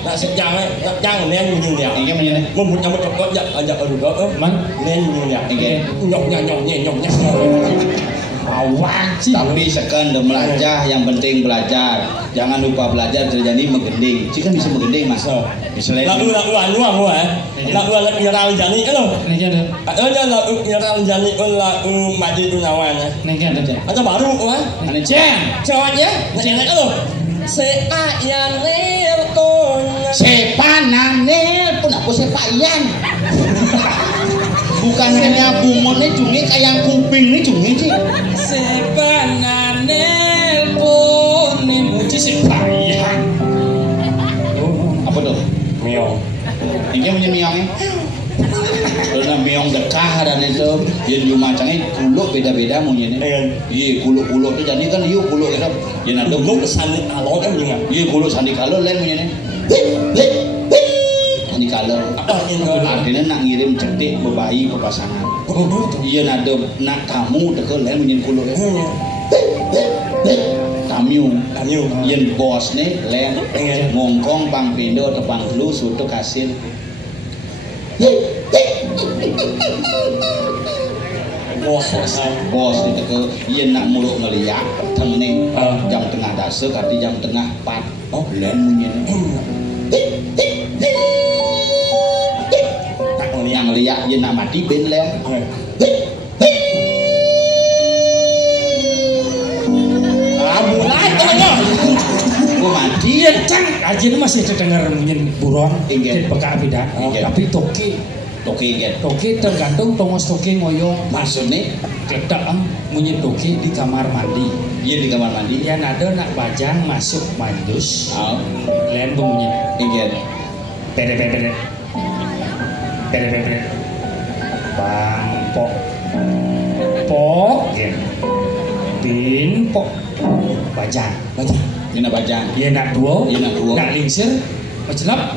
nak jangan nen dunia ini mana membuat kamu cokot ajak juga man nen dunia nyoknya awang sih tapi sekan belajar yang penting belajar jangan lupa belajar terjadi menggending jika bisa menggending mas misalnya lagu anu lagu nyeral jani lo lagu nyeral jani lagu maju tunawan ada baru ane ceng cowoknya nenek lo seayan nelpon sepananel pun aku sepayan bukan kena bumon nih cumi kayak kuping nih cumi sih sepananel pun nih muci sepayan apa tuh miong ini punya miongnya karena miong dekah dan itu yang dimacangnya kulo beda-beda maunya iya kulo itu jadi kan iya kulo kita yang ada kulo sandi kalor kan juga iya kulo sandi kalor lain maunya sandi kalor artinya nak ngirim cetik bebayi ke pasangan iya nak tamu tekel lain maunya kulo tamu yang bos nih lain ngongkong pang pindo tepang lu suatu kasil bos itu ke iya nak muluk ngeliat temenin jam tengah dasar kati jam tengah 4 lain munyin yang liat iya nak mati ben lain mulai tanya gua mati iya cang aja masih terdengar munyin buron peka beda tapi toke tergantung tongos toke ngoyong maksudnya kledak munyin toke di kamar mandi iya di kamar mandi ya nado nak bajang masuk mandus lain bunyi ingat bede bang pok bin pok bajang ini bajang iya nak dua nak lingsir macelap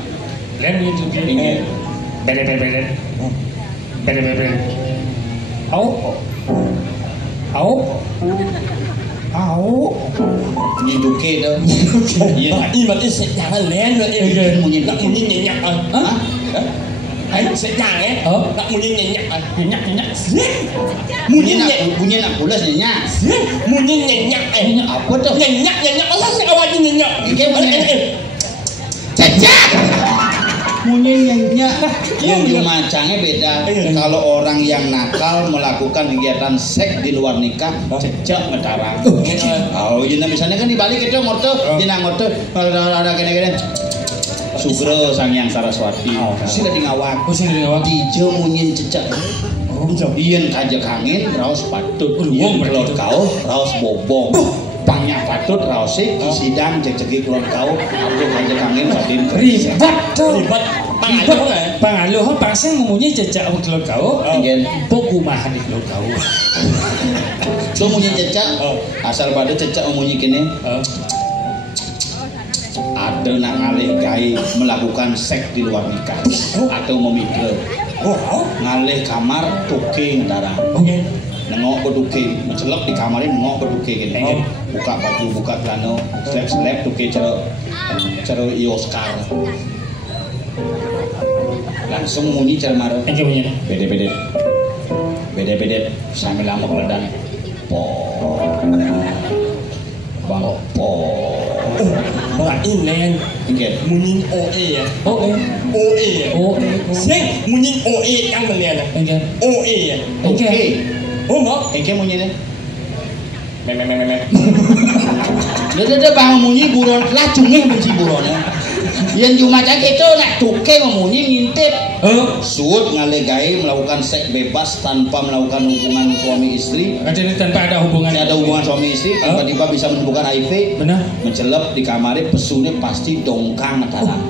lain bunyi toke ingat bede au ni duke dah iya imat ini jangan lain nak munyin nyenyak Ay, sedang nak munyin nyenyak bunyi nak pulas nyenyak munyin nyenyak apa tuh nyenyak masa sih awalnya nyenyak cecak munyi nyenyak yang dimacangnya beda kalau orang yang nakal melakukan kegiatan seks di luar nikah cecak ngetarang jadi misalnya kan dibalik itu ngoto ada gini Sugro sang yang Saraswati sila di ngawak dijo munyin cecak iyan kajak angin raos patut iyan kelor kau raos bobong pangnya patut raosik sidang cek-ceki kelor kau aku kajak angin batin ribet pangaluh pasang munyin cecak kelor kau boku mahan di kelor kau so munyin cecak asal pada cecak munyin kini ada nak ngalih gai melakukan seks di luar nikah atau memikir ngalih kamar tuking darah nengok berduke mencelok di kamar ini nengok berduke gini buka baju buka celana slap tuke cara Oscar langsung munyi cara marah bede sambil lama keledang bang Bain lain munyin OE ya OE sing munyin OE yang melihat OE ya oh mau munyin meme dia bang munyi buron lacungnya benci buron yang cuma cak itu nak tuke memunyi ngintip suut ngalegai melakukan seks bebas tanpa melakukan hubungan suami istri tanpa ada hubungan suami istri tiba-tiba bisa menemukan HIV benar mencelep di kamarnya pesunya pasti dongkang ngetalang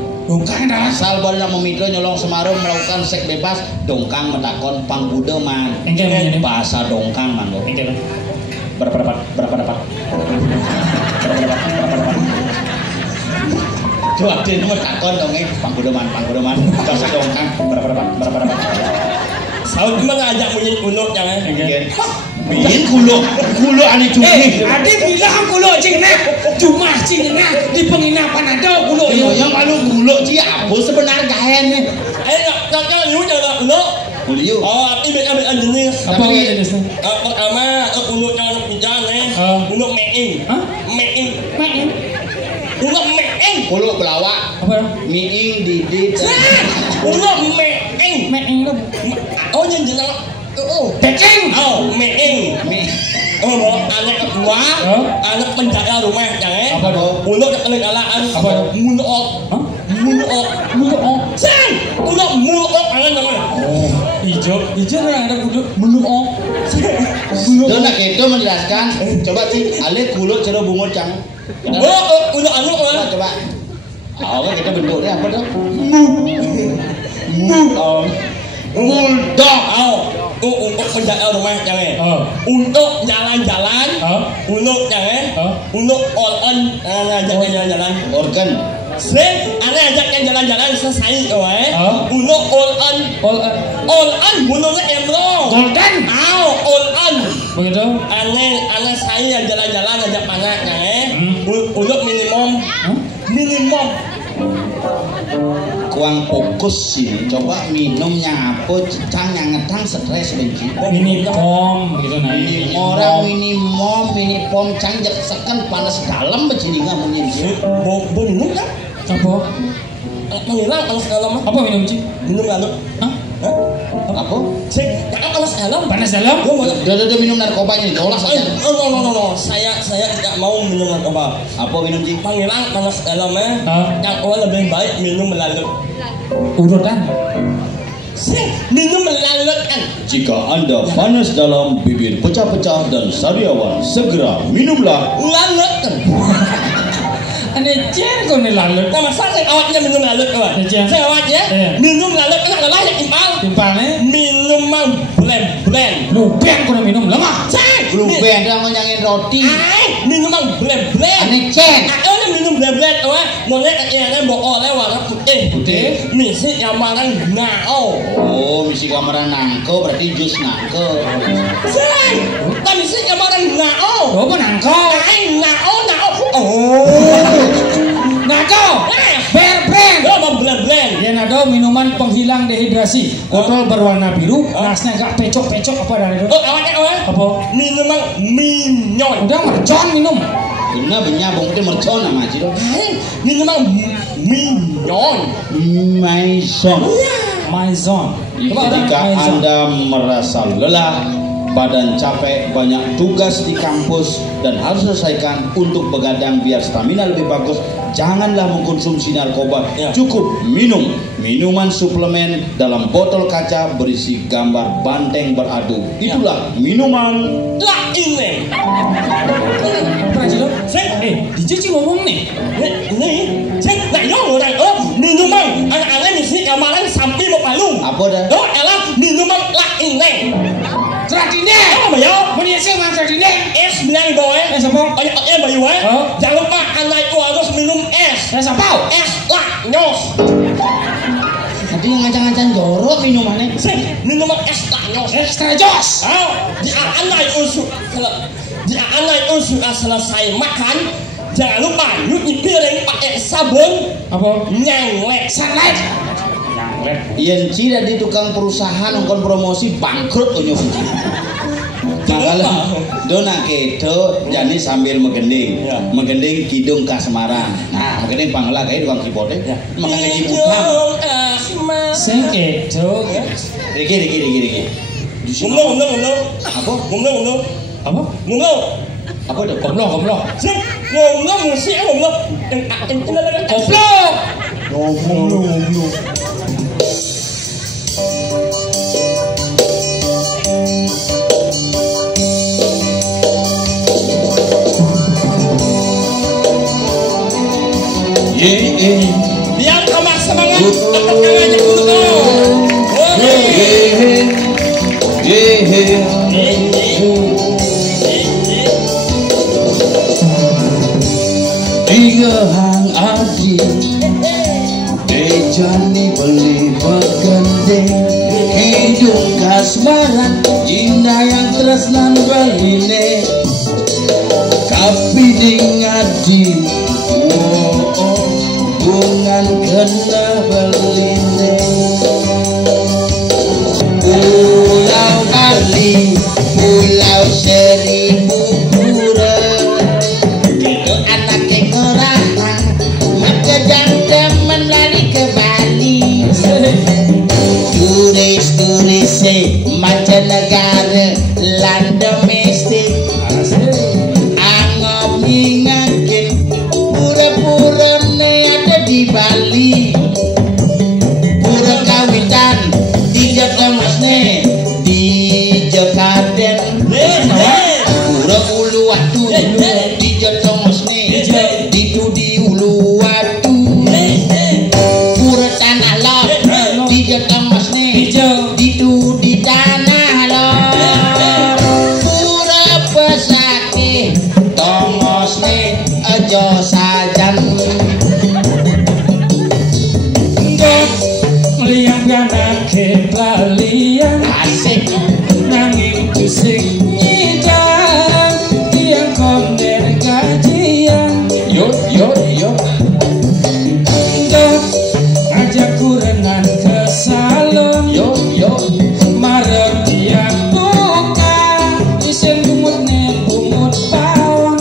asal baru nak memikir nyolong Semarang melakukan seks bebas dongkang metakon pang Buddha man bahasa dongkang man berapa dapat Dua nomor takon dong pangkudeman bahasa dongkang berapa dapat Kalau cuma ngajak punya kuno jangan. Bikin kulo aneh cumi. Ade bilang kulo cingna, cuma cingna di penginapan ada kulo. Yang malu kulo cia apa sebenarnya gahennya? Ayo kakak yuk jangan kuno. Kulo. Oh, ini ambil jenis. Apa jenisnya? Pertama kuno jangan pijan kuno meing. Hah? Meing. Main. Kuno meing. Kulo pelawak. Apa? Miing didit. Kuno meing. Main lo. Oh jangan. Pecing. Oh, meing. Oh, mau anak kedua, anak penjaga rumah, jangan. Apa dong? Mulut kenegaraan. Apa? Mulut. Hah? Mulut. Sang. Mulut angan namanya. Oh, hijau yang ada kudu menurut. Dia nak itu menjelaskan. Coba sih, alih kulo cara bungut cang. Oh, mulut anu lah. Coba. Oh, kita bentuknya apa tuh? Bulldog. Untuk penjaga rumah jangan. Untuk jalan-jalan. Untuk jangan. Untuk organ ajak jalan-jalan. Organ. Sih, ane ajak jalan-jalan selesai, Untuk organ. Bulutnya emro. Golden. Organ. Begitu. Ane saya jalan-jalan ajak panak jangan. Untuk minimum. Kuang fokus sih, coba minumnya apa, cang yang ngedang stres benci. Minipom gitu nah. Orang minipom cang jak seken panas dalam begini nggak menyentuh. Bo minum kan? Apa? Menghilang panas dalam. Apa minum Ci? Minum lalu. Hah? Apa? Cek, jangan panas dalam. Panas dalam? Udah minum narkobanya, tolak saja. No. Saya tidak mau minum narkoba. Apa minum Ci? Panggilan panas dalam yang lebih baik minum melalui. Urutan. Minum melalui kan. Jika Anda panas dalam, bibir pecah-pecah dan sariawan, segera minumlah lalut kan. Ane cer kau ni lalut. Nah, masa saya awaknya minum lalut kawan. Saya awaknya minum lalut kan adalah yang timpalnya minum blend. Lu ben kau minum lemah. Lu ben dia mau nyangin roti. Minum blend. Ane cek. Minum blend kawan. Nolnya kayaknya bawa warna putih. Misi yang marang nao. Oh, misi kamaran nangko berarti jus nangko. Tapi misi yang marang nao. Oh, nangko. Nao. Oh. Nado, Bear Brand. Blend. Ya nado minuman penghilang dehidrasi. Botol berwarna biru, nasnya agak pecok-pecok apa dari itu? Awaknya apa? Minuman minyon. Udah mercon minum. Benar benyabung itu mercon nama Ci. Minuman minyon. Maison. Ketika Anda merasa lelah, badan capek, banyak tugas di kampus dan harus selesaikan untuk begadang biar stamina lebih bagus, janganlah mengkonsumsi narkoba. Cukup minum minuman suplemen dalam botol kaca berisi gambar banteng beradu. Itulah minuman lah ini. Apa aja lo? DJ ngomong nih. Cek, nak orang minuman anak-anak misi kamaran sampai mau palung. Apa dah? Elah minuman lah ini. Tradine. Apa ya? Menyesal mang tradine. Es bilang boy. Es apa? Bayu jangan lupa anak itu harus minum es. Es apa? Es lah nyos. Nanti yang ngancang-ngancang jorok minumannya. Minuman es lah nyos. Extra jos. Di anak itu sudah selesai makan, jangan lupa nyuci piring pakai sabun. Apa? Nyanglet. Sunlight. Yang Ci di tukang perusahaan nongkon promosi bangkrut onyo. Makanya dona kedo jadi sambil menggending, menggending kidung ke Semarang. Nah, menggending panglah kayak tukang kipote. Makanya kiputam. Sing kedo. Riki. Ngomong. Apa? Ngomong. Apa? Ngomong. Apa itu? Goblok. Ngomong musik ngomong. Goblok. Ngomong. Biar tambah semangat, tetap tangannya dulu. Tiga hang adi Dejani beli begende Hidung kas kasmaran indah yang tresnan beline kapining adi bungan kena beline pulau Bali pulau seribu pura itu anak yang ngerahan makadang temen lari ke Bali turis mancanegara lan domestik anggap ingatin pura-pura ada di Bali pura kawitan di Jodomasne di Jokaden pura Uluwatu di Jodomasne di Uluwatu pura Tanah Lot di Jodomasne di Tanah Lot pura Pesake Tongosne aja sajan liang ganake balian asik nanging kusik nyidang yang konden kajian yo ajak kurengan ke salon marem tiang buka isen bungut pawon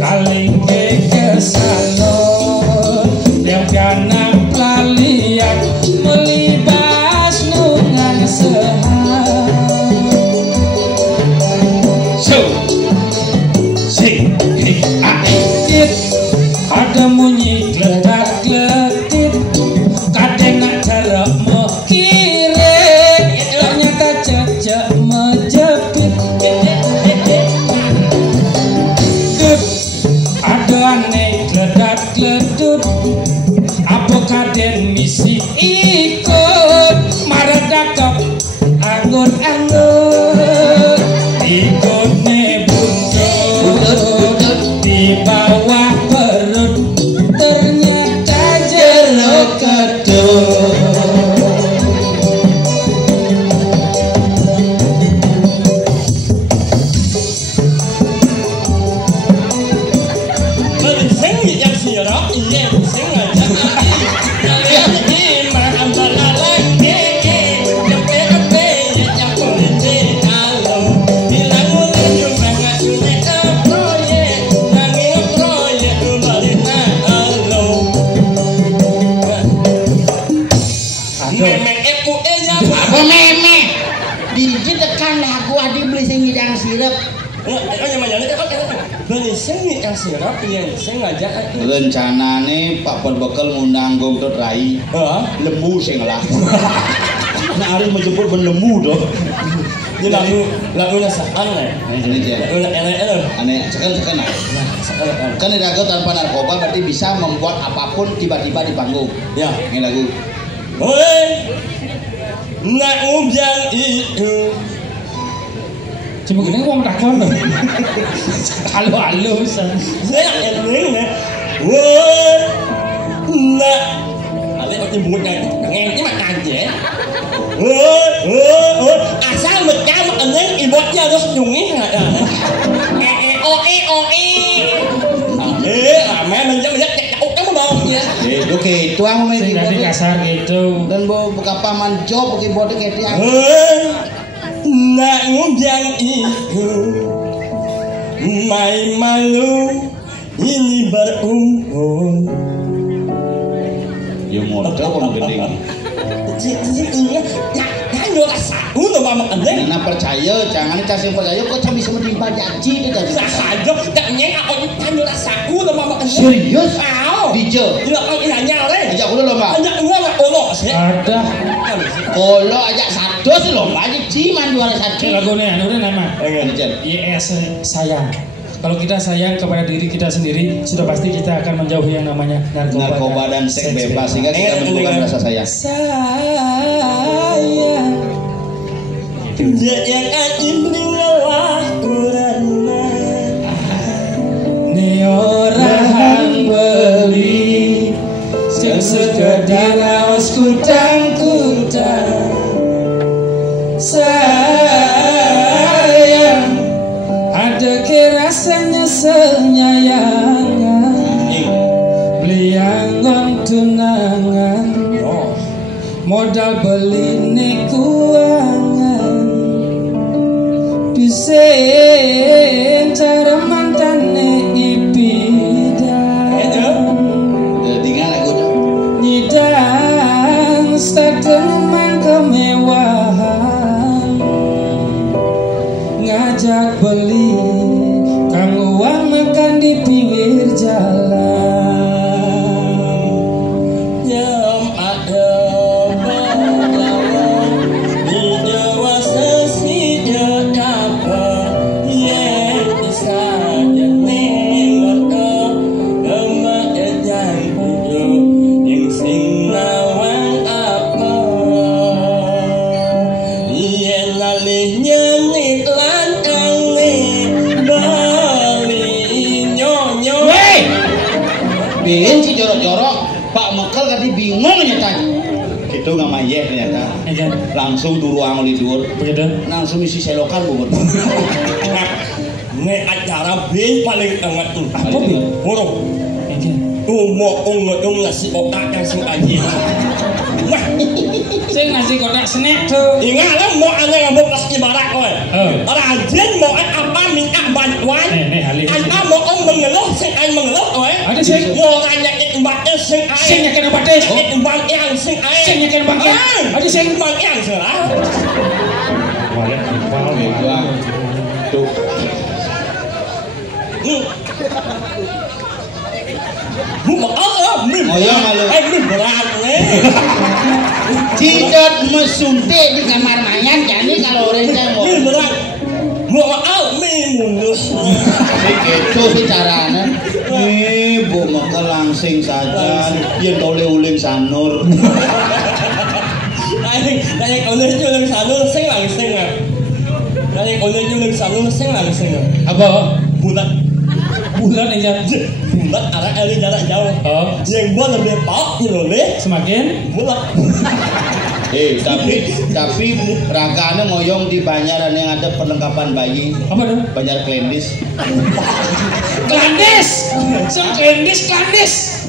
kaling ke salon liang ganang pelalian melibas nungan sehat ada bunyi geledak-geledik kadang nak cara mengkirik ternyata cecek menjepit ada aneh geledak-geleduk apa kaden misi ikut maredakap anggur-anggur ikutnya buntut di bawah perut ternyata jeruk kedut Sing yang sirap iya sing aja apa meme biji tekan lagu adi beli sing ngidang sirep rencanane Pak Perbekel ngundang Gong Rai lembu sing lah nah harus menjemput lembu doh ini lagunya sekan aneh sekan kan lagu tanpa narkoba berarti bisa membuat apapun tiba-tiba di panggung ya ini lagu nak hujan itu cuma gini uang takon halo saya ini nak ada yang bunyi ngengnya makan aja asal mereka mengenai ibunya harus nyungin memang kamu mau ya oke tuang mau jadi kasar gitu dan buka paman job pakai body kayak tiang nak ngundang itu main malu ini berumur ya modal kamu gede ya rasa udah mama kendeng nah percaya jangan dikasih percaya kok cuma bisa menimpa janji itu tadi saja tak nyeng aku tanya rasa udah mama kendeng serius dijo ya aku nanya le ajak udah lomba ajak gua kolok sih ada kolok ajak satu sih lomba aja ciman juara satu lagunya udah nama IS sayang. Kalau kita sayang kepada diri kita sendiri, sudah pasti kita akan menjauhi yang namanya narkoba dan seks bebas sehingga kita menunjukkan rasa sayang. Sayang, yang akan berilah kurana ni orang beli sekedar awas kutang modal beline kuangan bisa cara mantane ipidan tinggal lagu tuh nyidang stateman kemewahan ngajak beli kang uang makan di pinggir jalan Bihin si jorok-jorok Pak Mekel tadi bingung nyatanya gitu nggak mayeh ternyata langsung turu angli dur langsung isi selokan bubur ini acara bin paling enggak tuh apa bin? burung mau ngasih otak yang sing aja saya ngasih kotak snack tuh ingat lah mau anda ngambuk pas ibarat kowe rajin mau apa minta bantuan anda mau mengeluh sing an mengeluh kowe ada sih mau nyakin batis sing air sing nyakin batis nyakin bangkian sing air sing nyakin bangkian ada sing bangkian salah tuh berat Cidot mesuntik di kamar mayat jadi kalau orang mau berat mau mulus begitu bicaranya Bu Mekel langsing saja yang tole uling sanur kayak uling sanur sing langsing kayak uling sanur sing langsing apa? bulan aja bulan arah dari jarak jauh yang buat lebih pak lebih semakin bulan tapi raganya ngoyong di Banyaran yang ada perlengkapan bayi apa dong? Banjar Klendis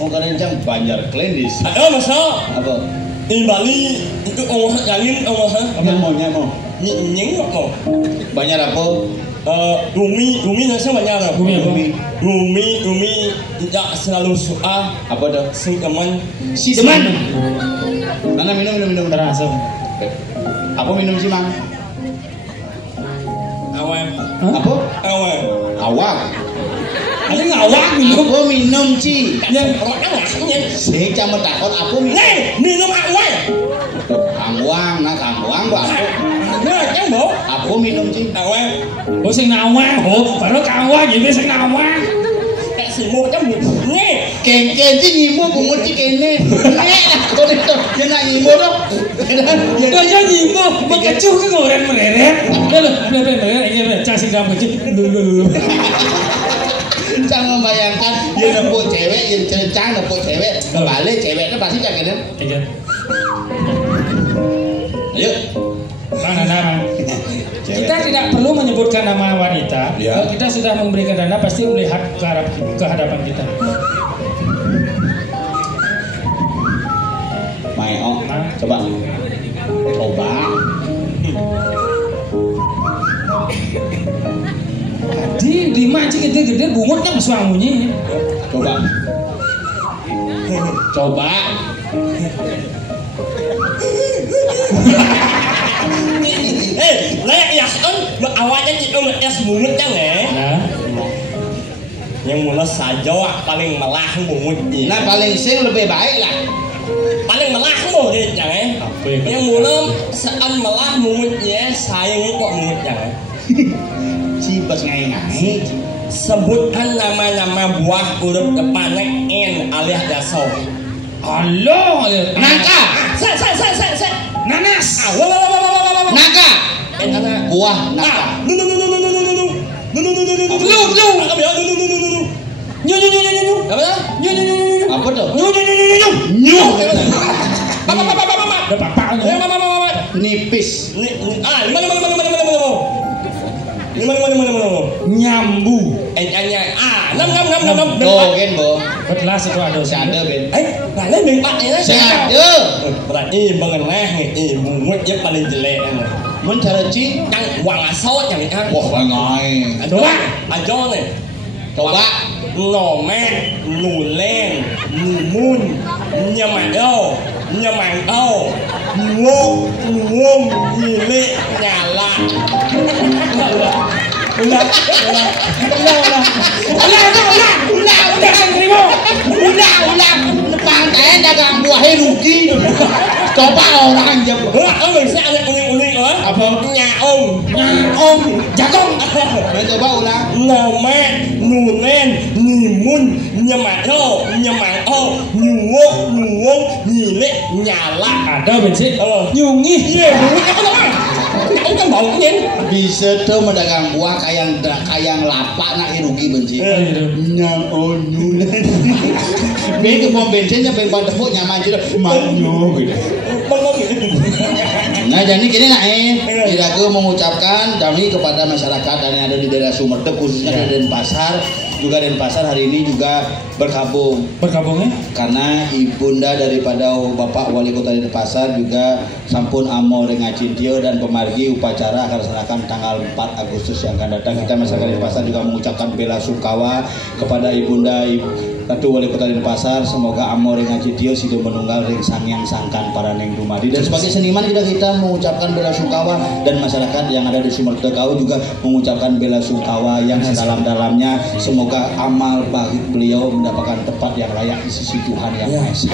mau kerencang Banjar Klendis ada masa apa? Di Bali itu angin mau nyeng mau Banjar apa? Rumi nasi banyak apa? Rumi tidak selalu suka apa dah? Si teman mana minum terasa apa minum sih mang? Awang apa? Awang ada nggak awang minum? Apa minum ci? Orang ngasihnya saya cuma takut apa minum awang Angwang gua yang mau aku minum ci awang sing nawang baru kawang jadi sing nawang kayak semua kan nih kengke ci nyimu bungut ci kene aku itu dia nak nyimu dong dia nyimu mengecuh ke ngoren mereret ini casing dalam kecil jangan membayangkan dia nepuk cewek yang cencang nepuk cewek balik ceweknya pasti jangan ayo mana kita tidak perlu menyebutkan nama wanita kalau kita sudah memberikan dana pasti melihat ke hadapan kita coba di mancing gede-gede bungutnya masuk wangunya coba layak yakin awalnya itu es bungutnya yang mulai saja paling melah bungutnya nah paling sing lebih baik lah paling melah bungutnya yang mulai sean melah bungutnya sayang kok bungutnya si pas ngai sebutkan nama-nama buah huruf depannya N alias dasar halo nangka nanas nangka buah nangka apa tuh nipis nyambu kan bo belas itu ada ben Nah, ini bimpak ini sehat ya. Berarti mengenai bungut yang paling jelek Mencari yang uang asal yang kan. wah bangai. Coba aja nih. Coba Nomen, nulen, numun, nyamado, nyamado, ngom, milik, nyala. Udah. Pantai dagang buahnya rugi. Coba orang aja. Bisa ada unik-unik Apa? Nyaom, jagung. Coba ulang. Nomen, nulen, nimun, nyamado, nyuwung, milik, nyala. Ada bensin. Nyungi. Iya, aku kan baunya. Bisa tuh mendagang buah kayak lapak nak rugi bensin. Bagi pom bensinnya bagi pada tepuk nyaman juga manyu. Nah jadi gini nak kita mengucapkan kami kepada masyarakat yang ada di daerah Sumerdep khususnya di Denpasar. Juga Denpasar hari ini juga berkabungnya karena ibunda daripada Bapak Wali Kota Denpasar juga sampun amor ngacintio dan pemargi upacara akan dilaksanakan tanggal 4 Agustus yang akan datang. Kita masyarakat Denpasar juga mengucapkan bela sungkawa kepada ibunda Ratu Wali Kota Denpasar, semoga amor ngacintio sido menunggal ring sangyang sangkan para neng dumadi. Dan sebagai seniman kita mengucapkan bela sungkawa dan masyarakat yang ada di Sumerdep juga mengucapkan bela sungkawa yang sedalam-dalamnya. Semoga amal bagi beliau mendapatkan tempat yang layak di sisi Tuhan yang Maha Esa.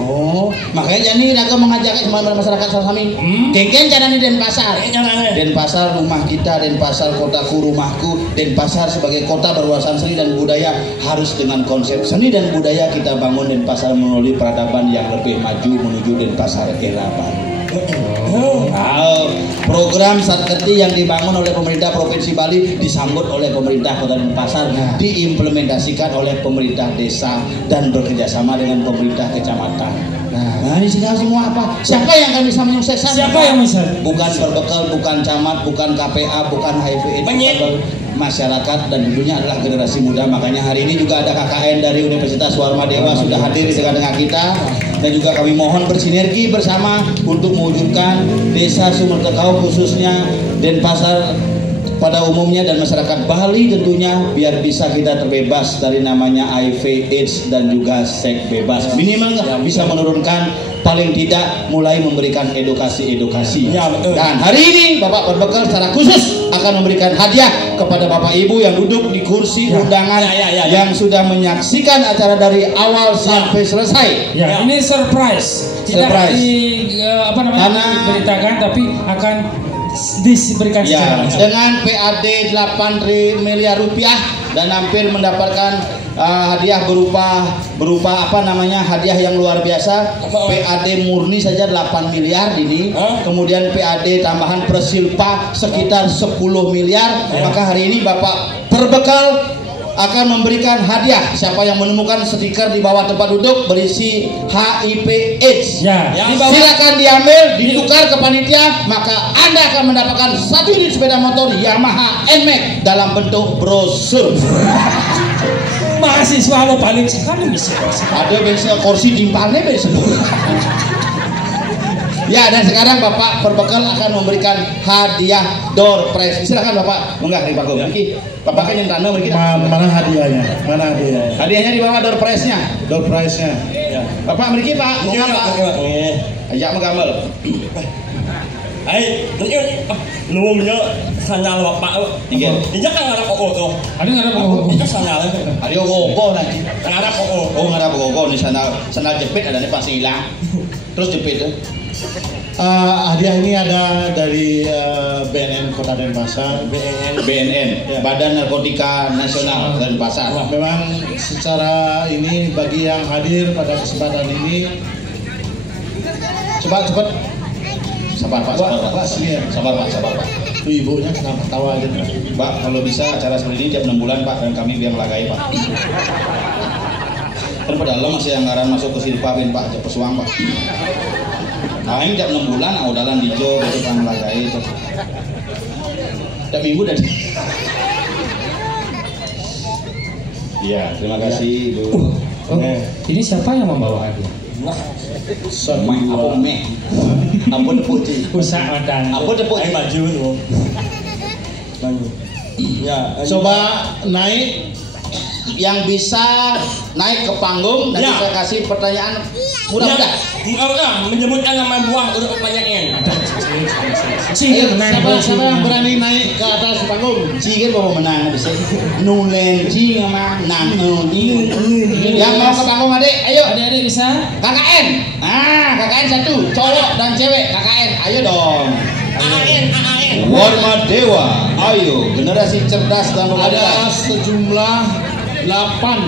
Oh, makanya jadi aku mengajak semua masyarakat sami. Kengken cara di Denpasar. Denpasar rumah kita, Denpasar kotaku rumahku, Denpasar sebagai kota berwawasan seni dan budaya harus dengan konsep seni dan budaya kita bangun Denpasar melalui peradaban yang lebih maju menuju Denpasar era baru. Program Satkerti yang dibangun oleh pemerintah Provinsi Bali disambut oleh pemerintah Kota Denpasar, diimplementasikan oleh pemerintah desa dan bekerjasama dengan pemerintah kecamatan. Nah, di sini semua apa? Siapa yang akan bisa menyukseskan? Siapa yang bisa? Bukan Perbekal, bukan camat, bukan KPA, bukan HIV, masyarakat dan tentunya adalah generasi muda. Makanya hari ini juga ada KKN dari Universitas Warmadewa sudah hadir di tengah-tengah kita, dan juga kami mohon bersinergi bersama untuk mewujudkan Desa Sumerdep khususnya Denpasar pada umumnya dan masyarakat Bali tentunya biar bisa kita terbebas dari namanya HIV, AIDS dan juga seks bebas. Minimal bisa menurunkan, paling tidak mulai memberikan edukasi. Dan hari ini Bapak Perbekal secara khusus akan memberikan hadiah kepada Bapak Ibu yang duduk di kursi undangan yang sudah menyaksikan acara dari awal sampai selesai. Ini surprise. Tidak diberitakan tapi akan diberikan secara dengan PAD 8 miliar rupiah dan hampir mendapatkan hadiah berupa hadiah yang luar biasa. PAD murni saja 8 miliar ini, kemudian PAD tambahan Persilpa sekitar 10 miliar. Maka hari ini Bapak Perbekal akan memberikan hadiah siapa yang menemukan stiker di bawah tempat duduk berisi HIV AIDS. Silakan diambil, ditukar ke panitia, maka Anda akan mendapatkan 1 unit sepeda motor Yamaha NMAX dalam bentuk brosur. Mahasiswa lo paling sekali bisa. Ada biasa kursi timpalnya biasa. Ya, dan sekarang Bapak Perbekal akan memberikan hadiah door prize. Silakan Bapak, enggak di Pak Bapak kan yang tanda kita. Mana hadiahnya? Hadiahnya di bawah door prize-nya. Door prize-nya. Ya. Bapak beri Pak. Iya, Pak. Ajak menggambar. Nuwungnya sanyal Bapak. Iya kan ngarap tuh. Ada ngarap kok. Itu sanyal. Ada gogo nanti. Ngarap kok. Oh, ngarap gogo nih sandal jepit ada nih pasti hilang. Terus jepit tuh. Hadiah ini ada dari BNN Kota Denpasar. BNN, Badan Narkotika Nasional Denpasar. Memang secara ini bagi yang hadir pada kesempatan ini, cepat. Sabar Pak. Sini ya. Sabar Pak. Tuh ibunya kenapa tawa aja Pak, kalau bisa acara seperti ini tiap 6 bulan Pak, dan kami biar melagai Pak. Kan padahal masih anggaran masuk ke Silpa bin Pak, cepet suang Pak. Nah ini tiap 6 bulan, dalam dijo, gitu kan melagai itu. Tiap minggu dan. Iya, terima kasih Bu. Oh, ini siapa yang membawa hadiah? Aku meh. Ampun puji. Usaha dan. Ampun puji. Maju lu. Ya, Coba naik. Yang bisa naik ke panggung dan Ya. saya kasih pertanyaan mudah-mudah. Menyebutkan nama buah untuk pertanyaan. Siapa yang berani naik ke atas panggung? Cigen bawa menang bisa. Nulen cing sama nang Yang mau ke panggung adik, ayo. Adik-adik bisa? KKN. KKN satu, cowok dan cewek. KKN, ayo dong. AAN. Warma Dewa, ayo generasi cerdas dan Ada memadai. sejumlah 8.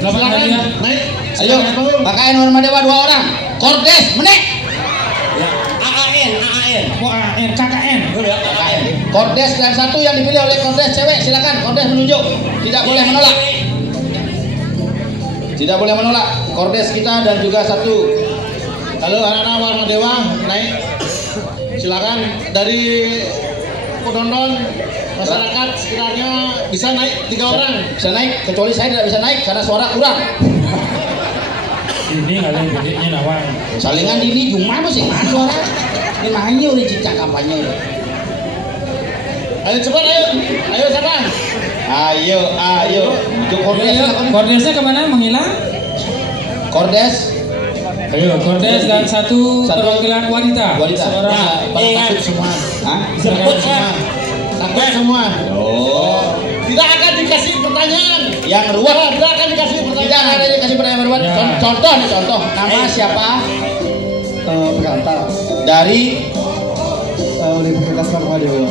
Silakan hadiah. naik. Ayo, KKN Warma Dewa 2 orang. Kordes, menek. AAN. Oh, KKN. KKN. Kordes dan satu yang dipilih oleh Kordes cewek, silakan Kordes menunjuk. Tidak boleh menolak. Tidak boleh menolak. Kordes kita dan juga satu. Halo anak-anak Warma Dewa, naik. Silakan dari penonton masyarakat sekitarnya bisa naik 3 orang. Bisa naik, kecuali saya tidak bisa naik karena suara kurang. Ini kalian gedenya nawang. Salingan ini cuma masih mana suara? Ini makanya udah cicak kampanye. Ayo cepat ayo siapa? Ayo. Untuk Kordes. Ayo, Kordesnya kemana? Menghilang? Kordes. Ayo, Kordes dan satu perwakilan wanita. Seorang. Takut semua. Hah? Takut semua. Oh. Tidak akan dikasih pertanyaan. Yang ruwet. Tidak akan dikasih pertanyaan. Tidak ada dikasih pertanyaan ruwet. Ya. Contoh nih contoh. Nama siapa? Perkata Dari Universitas Warma Dewa.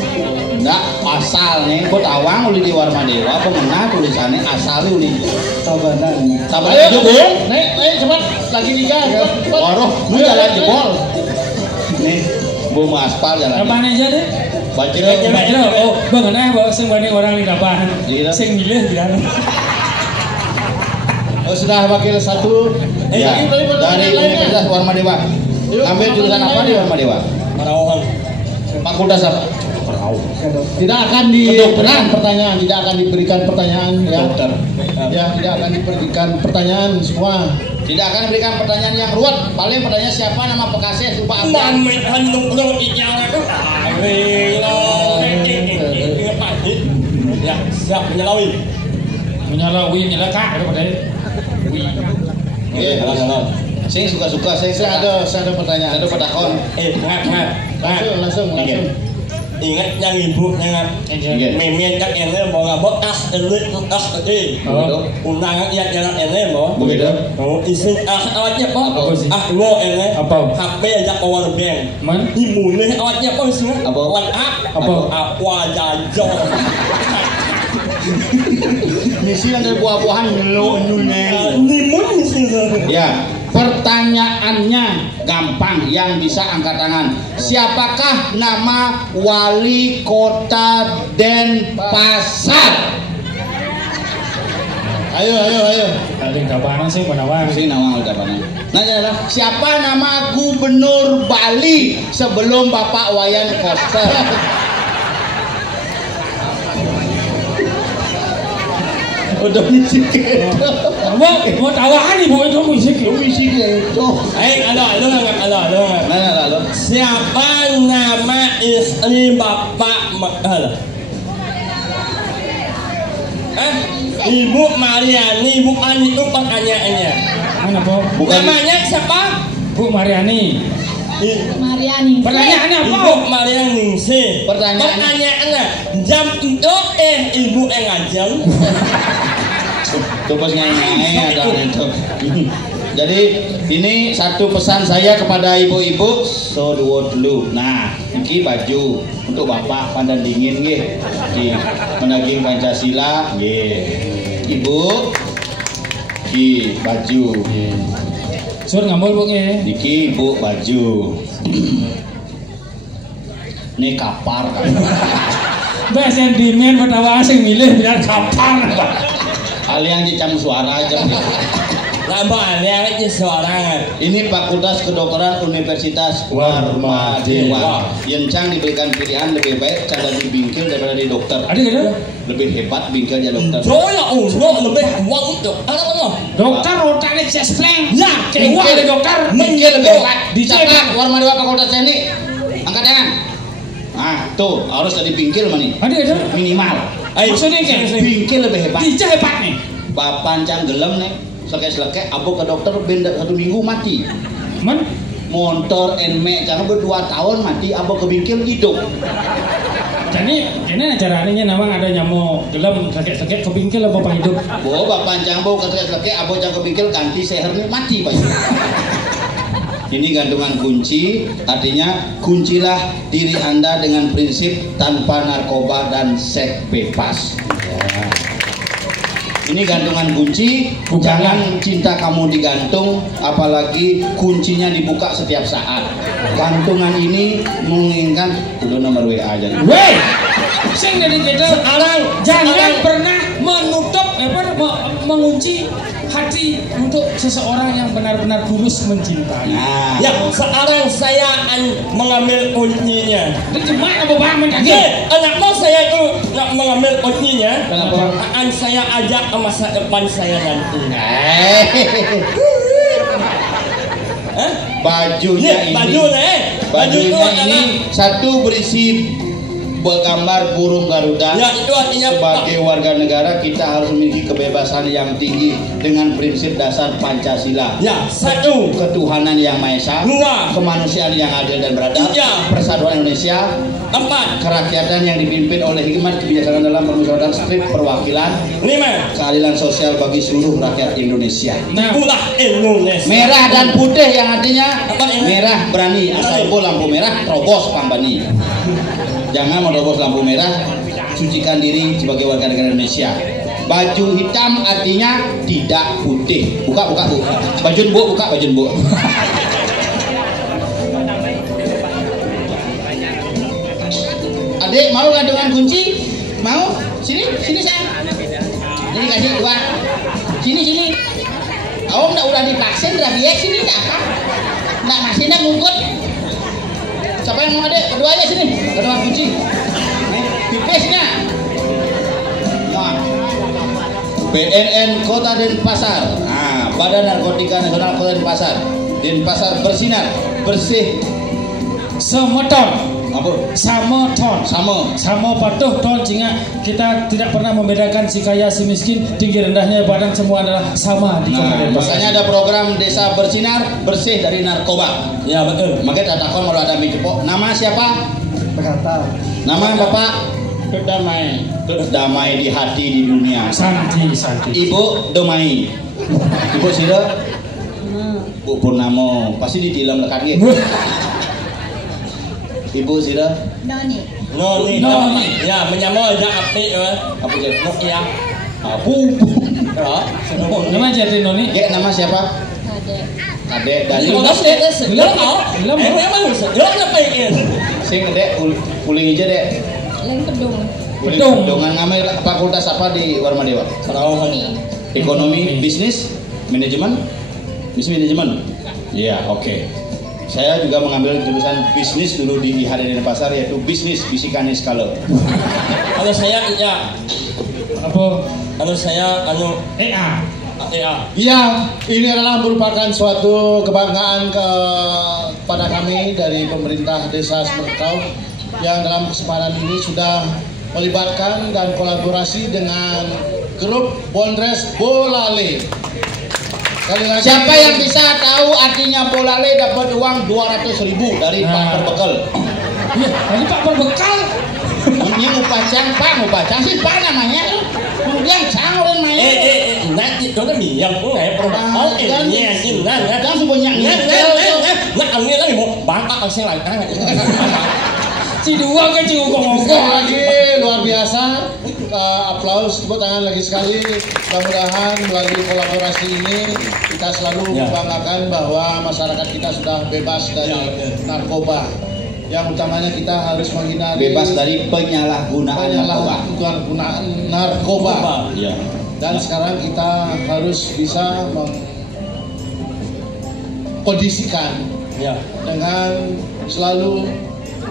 enggak asal nih. Kau tawang uli di Warma Dewa. Pemenang tulisannya asal uli. Tabanan. Sabar Ayo juga. naik cepat. Lagi nikah. Cepat. Waduh, lu jalan jebol. Nih, bom aspal jalan. Apa aja deh? Bajero. Bajero. Oh, bagaimana bawa sing banding orang di depan. Iya. Sing milih bilang. Oh, sudah wakil satu. Ya, dari Universitas Warma Dewa. Ambil jurusan apa di Warma Dewa? Marawahan. Fakultas apa? Tidak akan diberikan pertanyaan, tidak akan diberikan pertanyaan ya. Dokter. Ya, tidak akan diberikan pertanyaan semua. Tidak akan berikan pertanyaan yang ruwet. Paling pertanyaan siapa, nama bekasnya, lupa apa. Mamet hanung ikang aku. Ya, siap menyalawi. Menyala kak daripada. Oke, saya suka-suka, Saya ada pertanyaan. ada pedakon. Langsung. Ingat yang ibu yang memen yang ini mau ngabok elit undangan yang jalan ini mau Begitu. isin awalnya Apa sih? lo ini Apa? HP aja power bank Man? imunnya awalnya apa sih Apa? lengkap apa jajan Misi yang dari buah-buahan nuneng. limun sih Ya, pertanyaannya gampang, yang bisa angkat tangan. Siapakah nama wali kota Denpasar? Ayo. Ada depan sih menawang. Sini nama udah mana? Nanya, siapa nama gubernur Bali sebelum Bapak Wayan Koster? Udah musik itu. Mau tawahan ibu itu musik. Musik itu. ada Nanya lalu. siapa nama istri bapak Ibu Mariani bukan itu pertanyaannya. Mana po? Bukan. Namanya siapa? Bu Mariani. Mariani. Pertanyaannya apa? Ibu Mariani sih. Pertanyaannya. Jam itu ibu ngajam. Tuh pas nyanyi ada itu. Jadi ini satu pesan saya kepada ibu-ibu, so dulu. Nah, ini baju untuk bapak pandan dingin nggih. Di menaging Pancasila nggih. Ibu ki baju. Sur ngambul bu nge. Niki ibu baju. Ini kapar kan. Bahas sentimen pertama asing milih biar kapal. Kalian dicam suara aja. Namanya itu seorang. Ini Fakultas Kedokteran Universitas Warmadewa. Yang Cang diberikan pilihan lebih baik cara di bingkil daripada di dokter. Ada. Lebih hebat bingkilnya dokter. Soalnya lebih uang itu. Dokter otaknya cespleng. Ya, kayak dokter. Bingkil lebih hebat. Di Siapa Warmadewa Fakultas Teknik? Angkat tangan. Nah, tuh harus dari bingkil mani. Ada. Minimal. Maksudnya kayak Bingkil lebih hebat. Dija hebat nih. Bapak Cang gelem nih. Selek-selek abo ke dokter benda 1 minggu mati. Man, Motor enme Cang 2 tahun mati abo ke bingkil hidup. jadi ini caranya namang ada nyamuk gelem sakit-sakit ke bingkil apa Pak hidup. Bo Bapak Cang bo ke selek abo Cang ke bingkil ganti seher nih mati Pak. Ini gantungan kunci, artinya kuncilah diri Anda dengan prinsip tanpa narkoba dan seks bebas. Ya. Ini gantungan kunci, jangan cinta kamu digantung, apalagi kuncinya dibuka setiap saat. Gantungan ini menginginkan, udah nomor WA aja. Weh, sing dari kita Sekarang jangan pernah menutup mengunci hati untuk seseorang yang benar-benar tulus mencintai. Nah, ya sekarang saya mengambil kuncinya. Itu gimana Bapak menjadi? Anak mau saya itu mengambil kuncinya. Kenapa? Akan saya ajak ke masa depan saya nanti. Bajunya ini. Bajunya ini satu berisi bergambar burung Garuda. Ya, itu artinya sebagai warga negara kita harus memiliki kebebasan yang tinggi dengan prinsip dasar Pancasila. Ya, 1. Ketuhanan yang Maha Esa. 2. Kemanusiaan yang adil dan beradab. 3. Persatuan Indonesia. 4. Kerakyatan yang dipimpin oleh hikmat kebijaksanaan dalam permusyawaratan strip perwakilan. 5. Keadilan sosial bagi seluruh rakyat Indonesia. Nah, Itulah Indonesia. Merah dan putih yang artinya Apa ini? merah berani, asal bo lampu merah terobos pambani. Jangan menerobos lampu merah, sucikan diri sebagai warga negara Indonesia. Baju hitam artinya tidak putih. Buka bu. Baju bu, buka baju bu. Adik mau gantungan kunci? Mau? Sini sayang. Ini kasih dua. Sini. Om udah divaksin, udah biasa sini nggak apa? Nggak masih nak ngungkut. Siapa yang mau adek? Kedua aja sini. Kedua kunci. Pipisnya. Nah. BNN Kota Denpasar. Nah, Badan Narkotika Nasional Kota Denpasar. Denpasar bersinar, bersih. semeton. Apa? Sama patuh ton sehingga kita tidak pernah membedakan si kaya si miskin, tinggi rendahnya badan semua adalah sama di Kota Denpasar. Makanya ada program Desa Bersinar, bersih dari narkoba. Ya betul. Makanya tatakon kalau ada micepo. Nama siapa? Berkata. Nama Bapak? Damai di hati di dunia. Santi. Ibu Domai. Ibu Sira? Bu Purnamo. Pasti ditilam lekat gitu. Ibu Sira? Noni. Ya menyamai aja api Apa dia? ya. Abu. Nama jadi Noni. Ya, nama siapa? Adek dari sing Dek kuling aja Dek. Leng Pedung. Dengan ngambil fakultas apa di Warmadewa? Ekonomi, bisnis, manajemen. Iya, oke. Saya juga mengambil jurusan bisnis dulu di IHD Denpasar, yaitu bisnis bisikanis kalau. Kalau saya ya Apa? kalau saya EA. Ya, ini adalah merupakan suatu kebanggaan kepada kami dari pemerintah Desa Semerkau yang dalam kesempatan ini sudah melibatkan dan kolaborasi dengan grup Bondres Bolale. Sekali lagi, Siapa yang bisa tahu artinya Bolale dapat uang 200.000 dari Pak Berbekal? Iya, tadi Pak Berbekal. Ini upacang sih Pak namanya. Kemudian cang orang main. nanti itu kan yang nggak pernah Jangan sebanyak ini lagi mau bangka kasih lagi. Cidua ke sekali lagi luar biasa. Aplaus, tepuk tangan lagi sekali. Mudah-mudahan melalui kolaborasi ini kita selalu membanggakan bahwa masyarakat kita sudah bebas dari narkoba. Yang utamanya kita harus menghindari bebas dari penyalahgunaan narkoba. Ya. Dan sekarang kita harus bisa kondisikan Ya. dengan selalu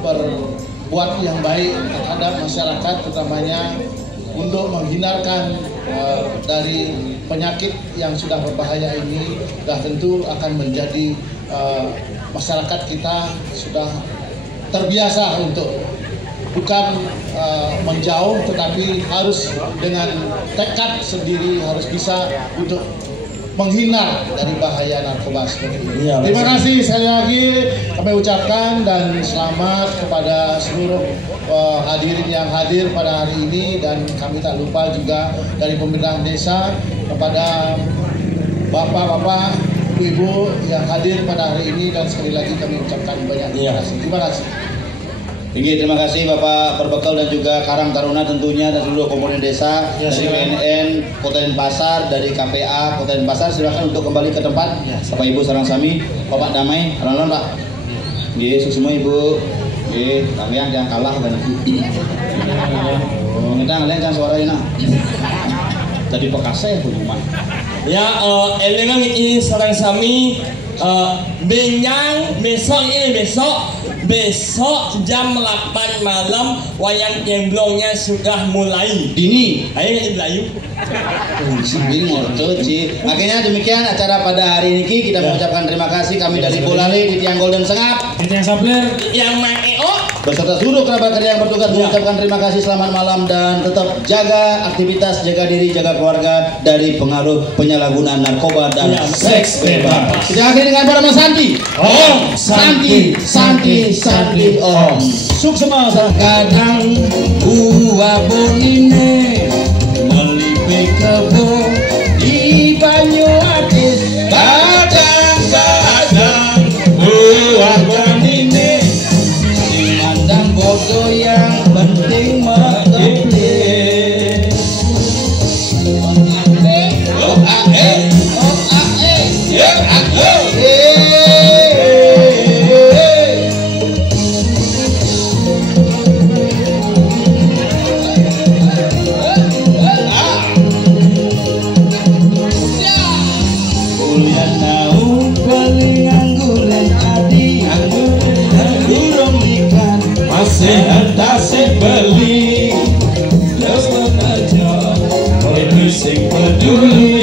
berbuat yang baik terhadap masyarakat, terutamanya untuk menghindarkan dari penyakit yang sudah berbahaya ini. Sudah tentu akan menjadi masyarakat kita sudah terbiasa untuk bukan menjauh, tetapi harus dengan tekad sendiri harus bisa untuk menghindar dari bahaya narkoba seperti ini. Ya, terima kasih sekali lagi kami ucapkan, dan selamat kepada seluruh hadirin yang hadir pada hari ini, dan kami tak lupa juga dari pemerintah desa kepada bapak-bapak, ibu-ibu yang hadir pada hari ini, dan sekali lagi kami ucapkan banyak terima kasih. Terima kasih. Tinggi terima kasih Bapak Perbekal dan juga Karang Taruna tentunya, dan seluruh komponen desa dari BNN Kota Denpasar, dari KPA Kota Denpasar. Silakan untuk kembali ke tempat. Bapak Ibu sareng sami, Bapak Damai, alon-alon Pak. Nggih, semua Ibu. Nggih, kalian jangan kalah kan. Oh, kita ngalian kan suaranya. Tadi pekaseh kudu mah. Ya, elengan ini sareng sami benyang besok jam 8 malam wayang gemblongnya sudah mulai. Dini. Ayo nggak Iblayu. Sibing ngortot sih. Makanya demikian acara pada hari ini, kita mengucapkan terima kasih kami dari Bolale, di Tiang Golden Sengap, Di Tiang Sabler, yang Maeo, beserta seluruh kerabat kerja yang bertugas mengucapkan terima kasih, selamat malam, dan tetap jaga aktivitas, jaga diri, jaga keluarga dari pengaruh penyalahgunaan narkoba dan seks bebas. Kita akhiri dengan para Santi. Om Santi, Santi, Santi Om. Suksema kadang buah bonine melipe kebo di banyu atis, kadang-kadang buah bonine dimandang bodoh, yang penting mengeplik. Oh ae, ya aku. Tasik beli, lepas aja, oleh musik peduli.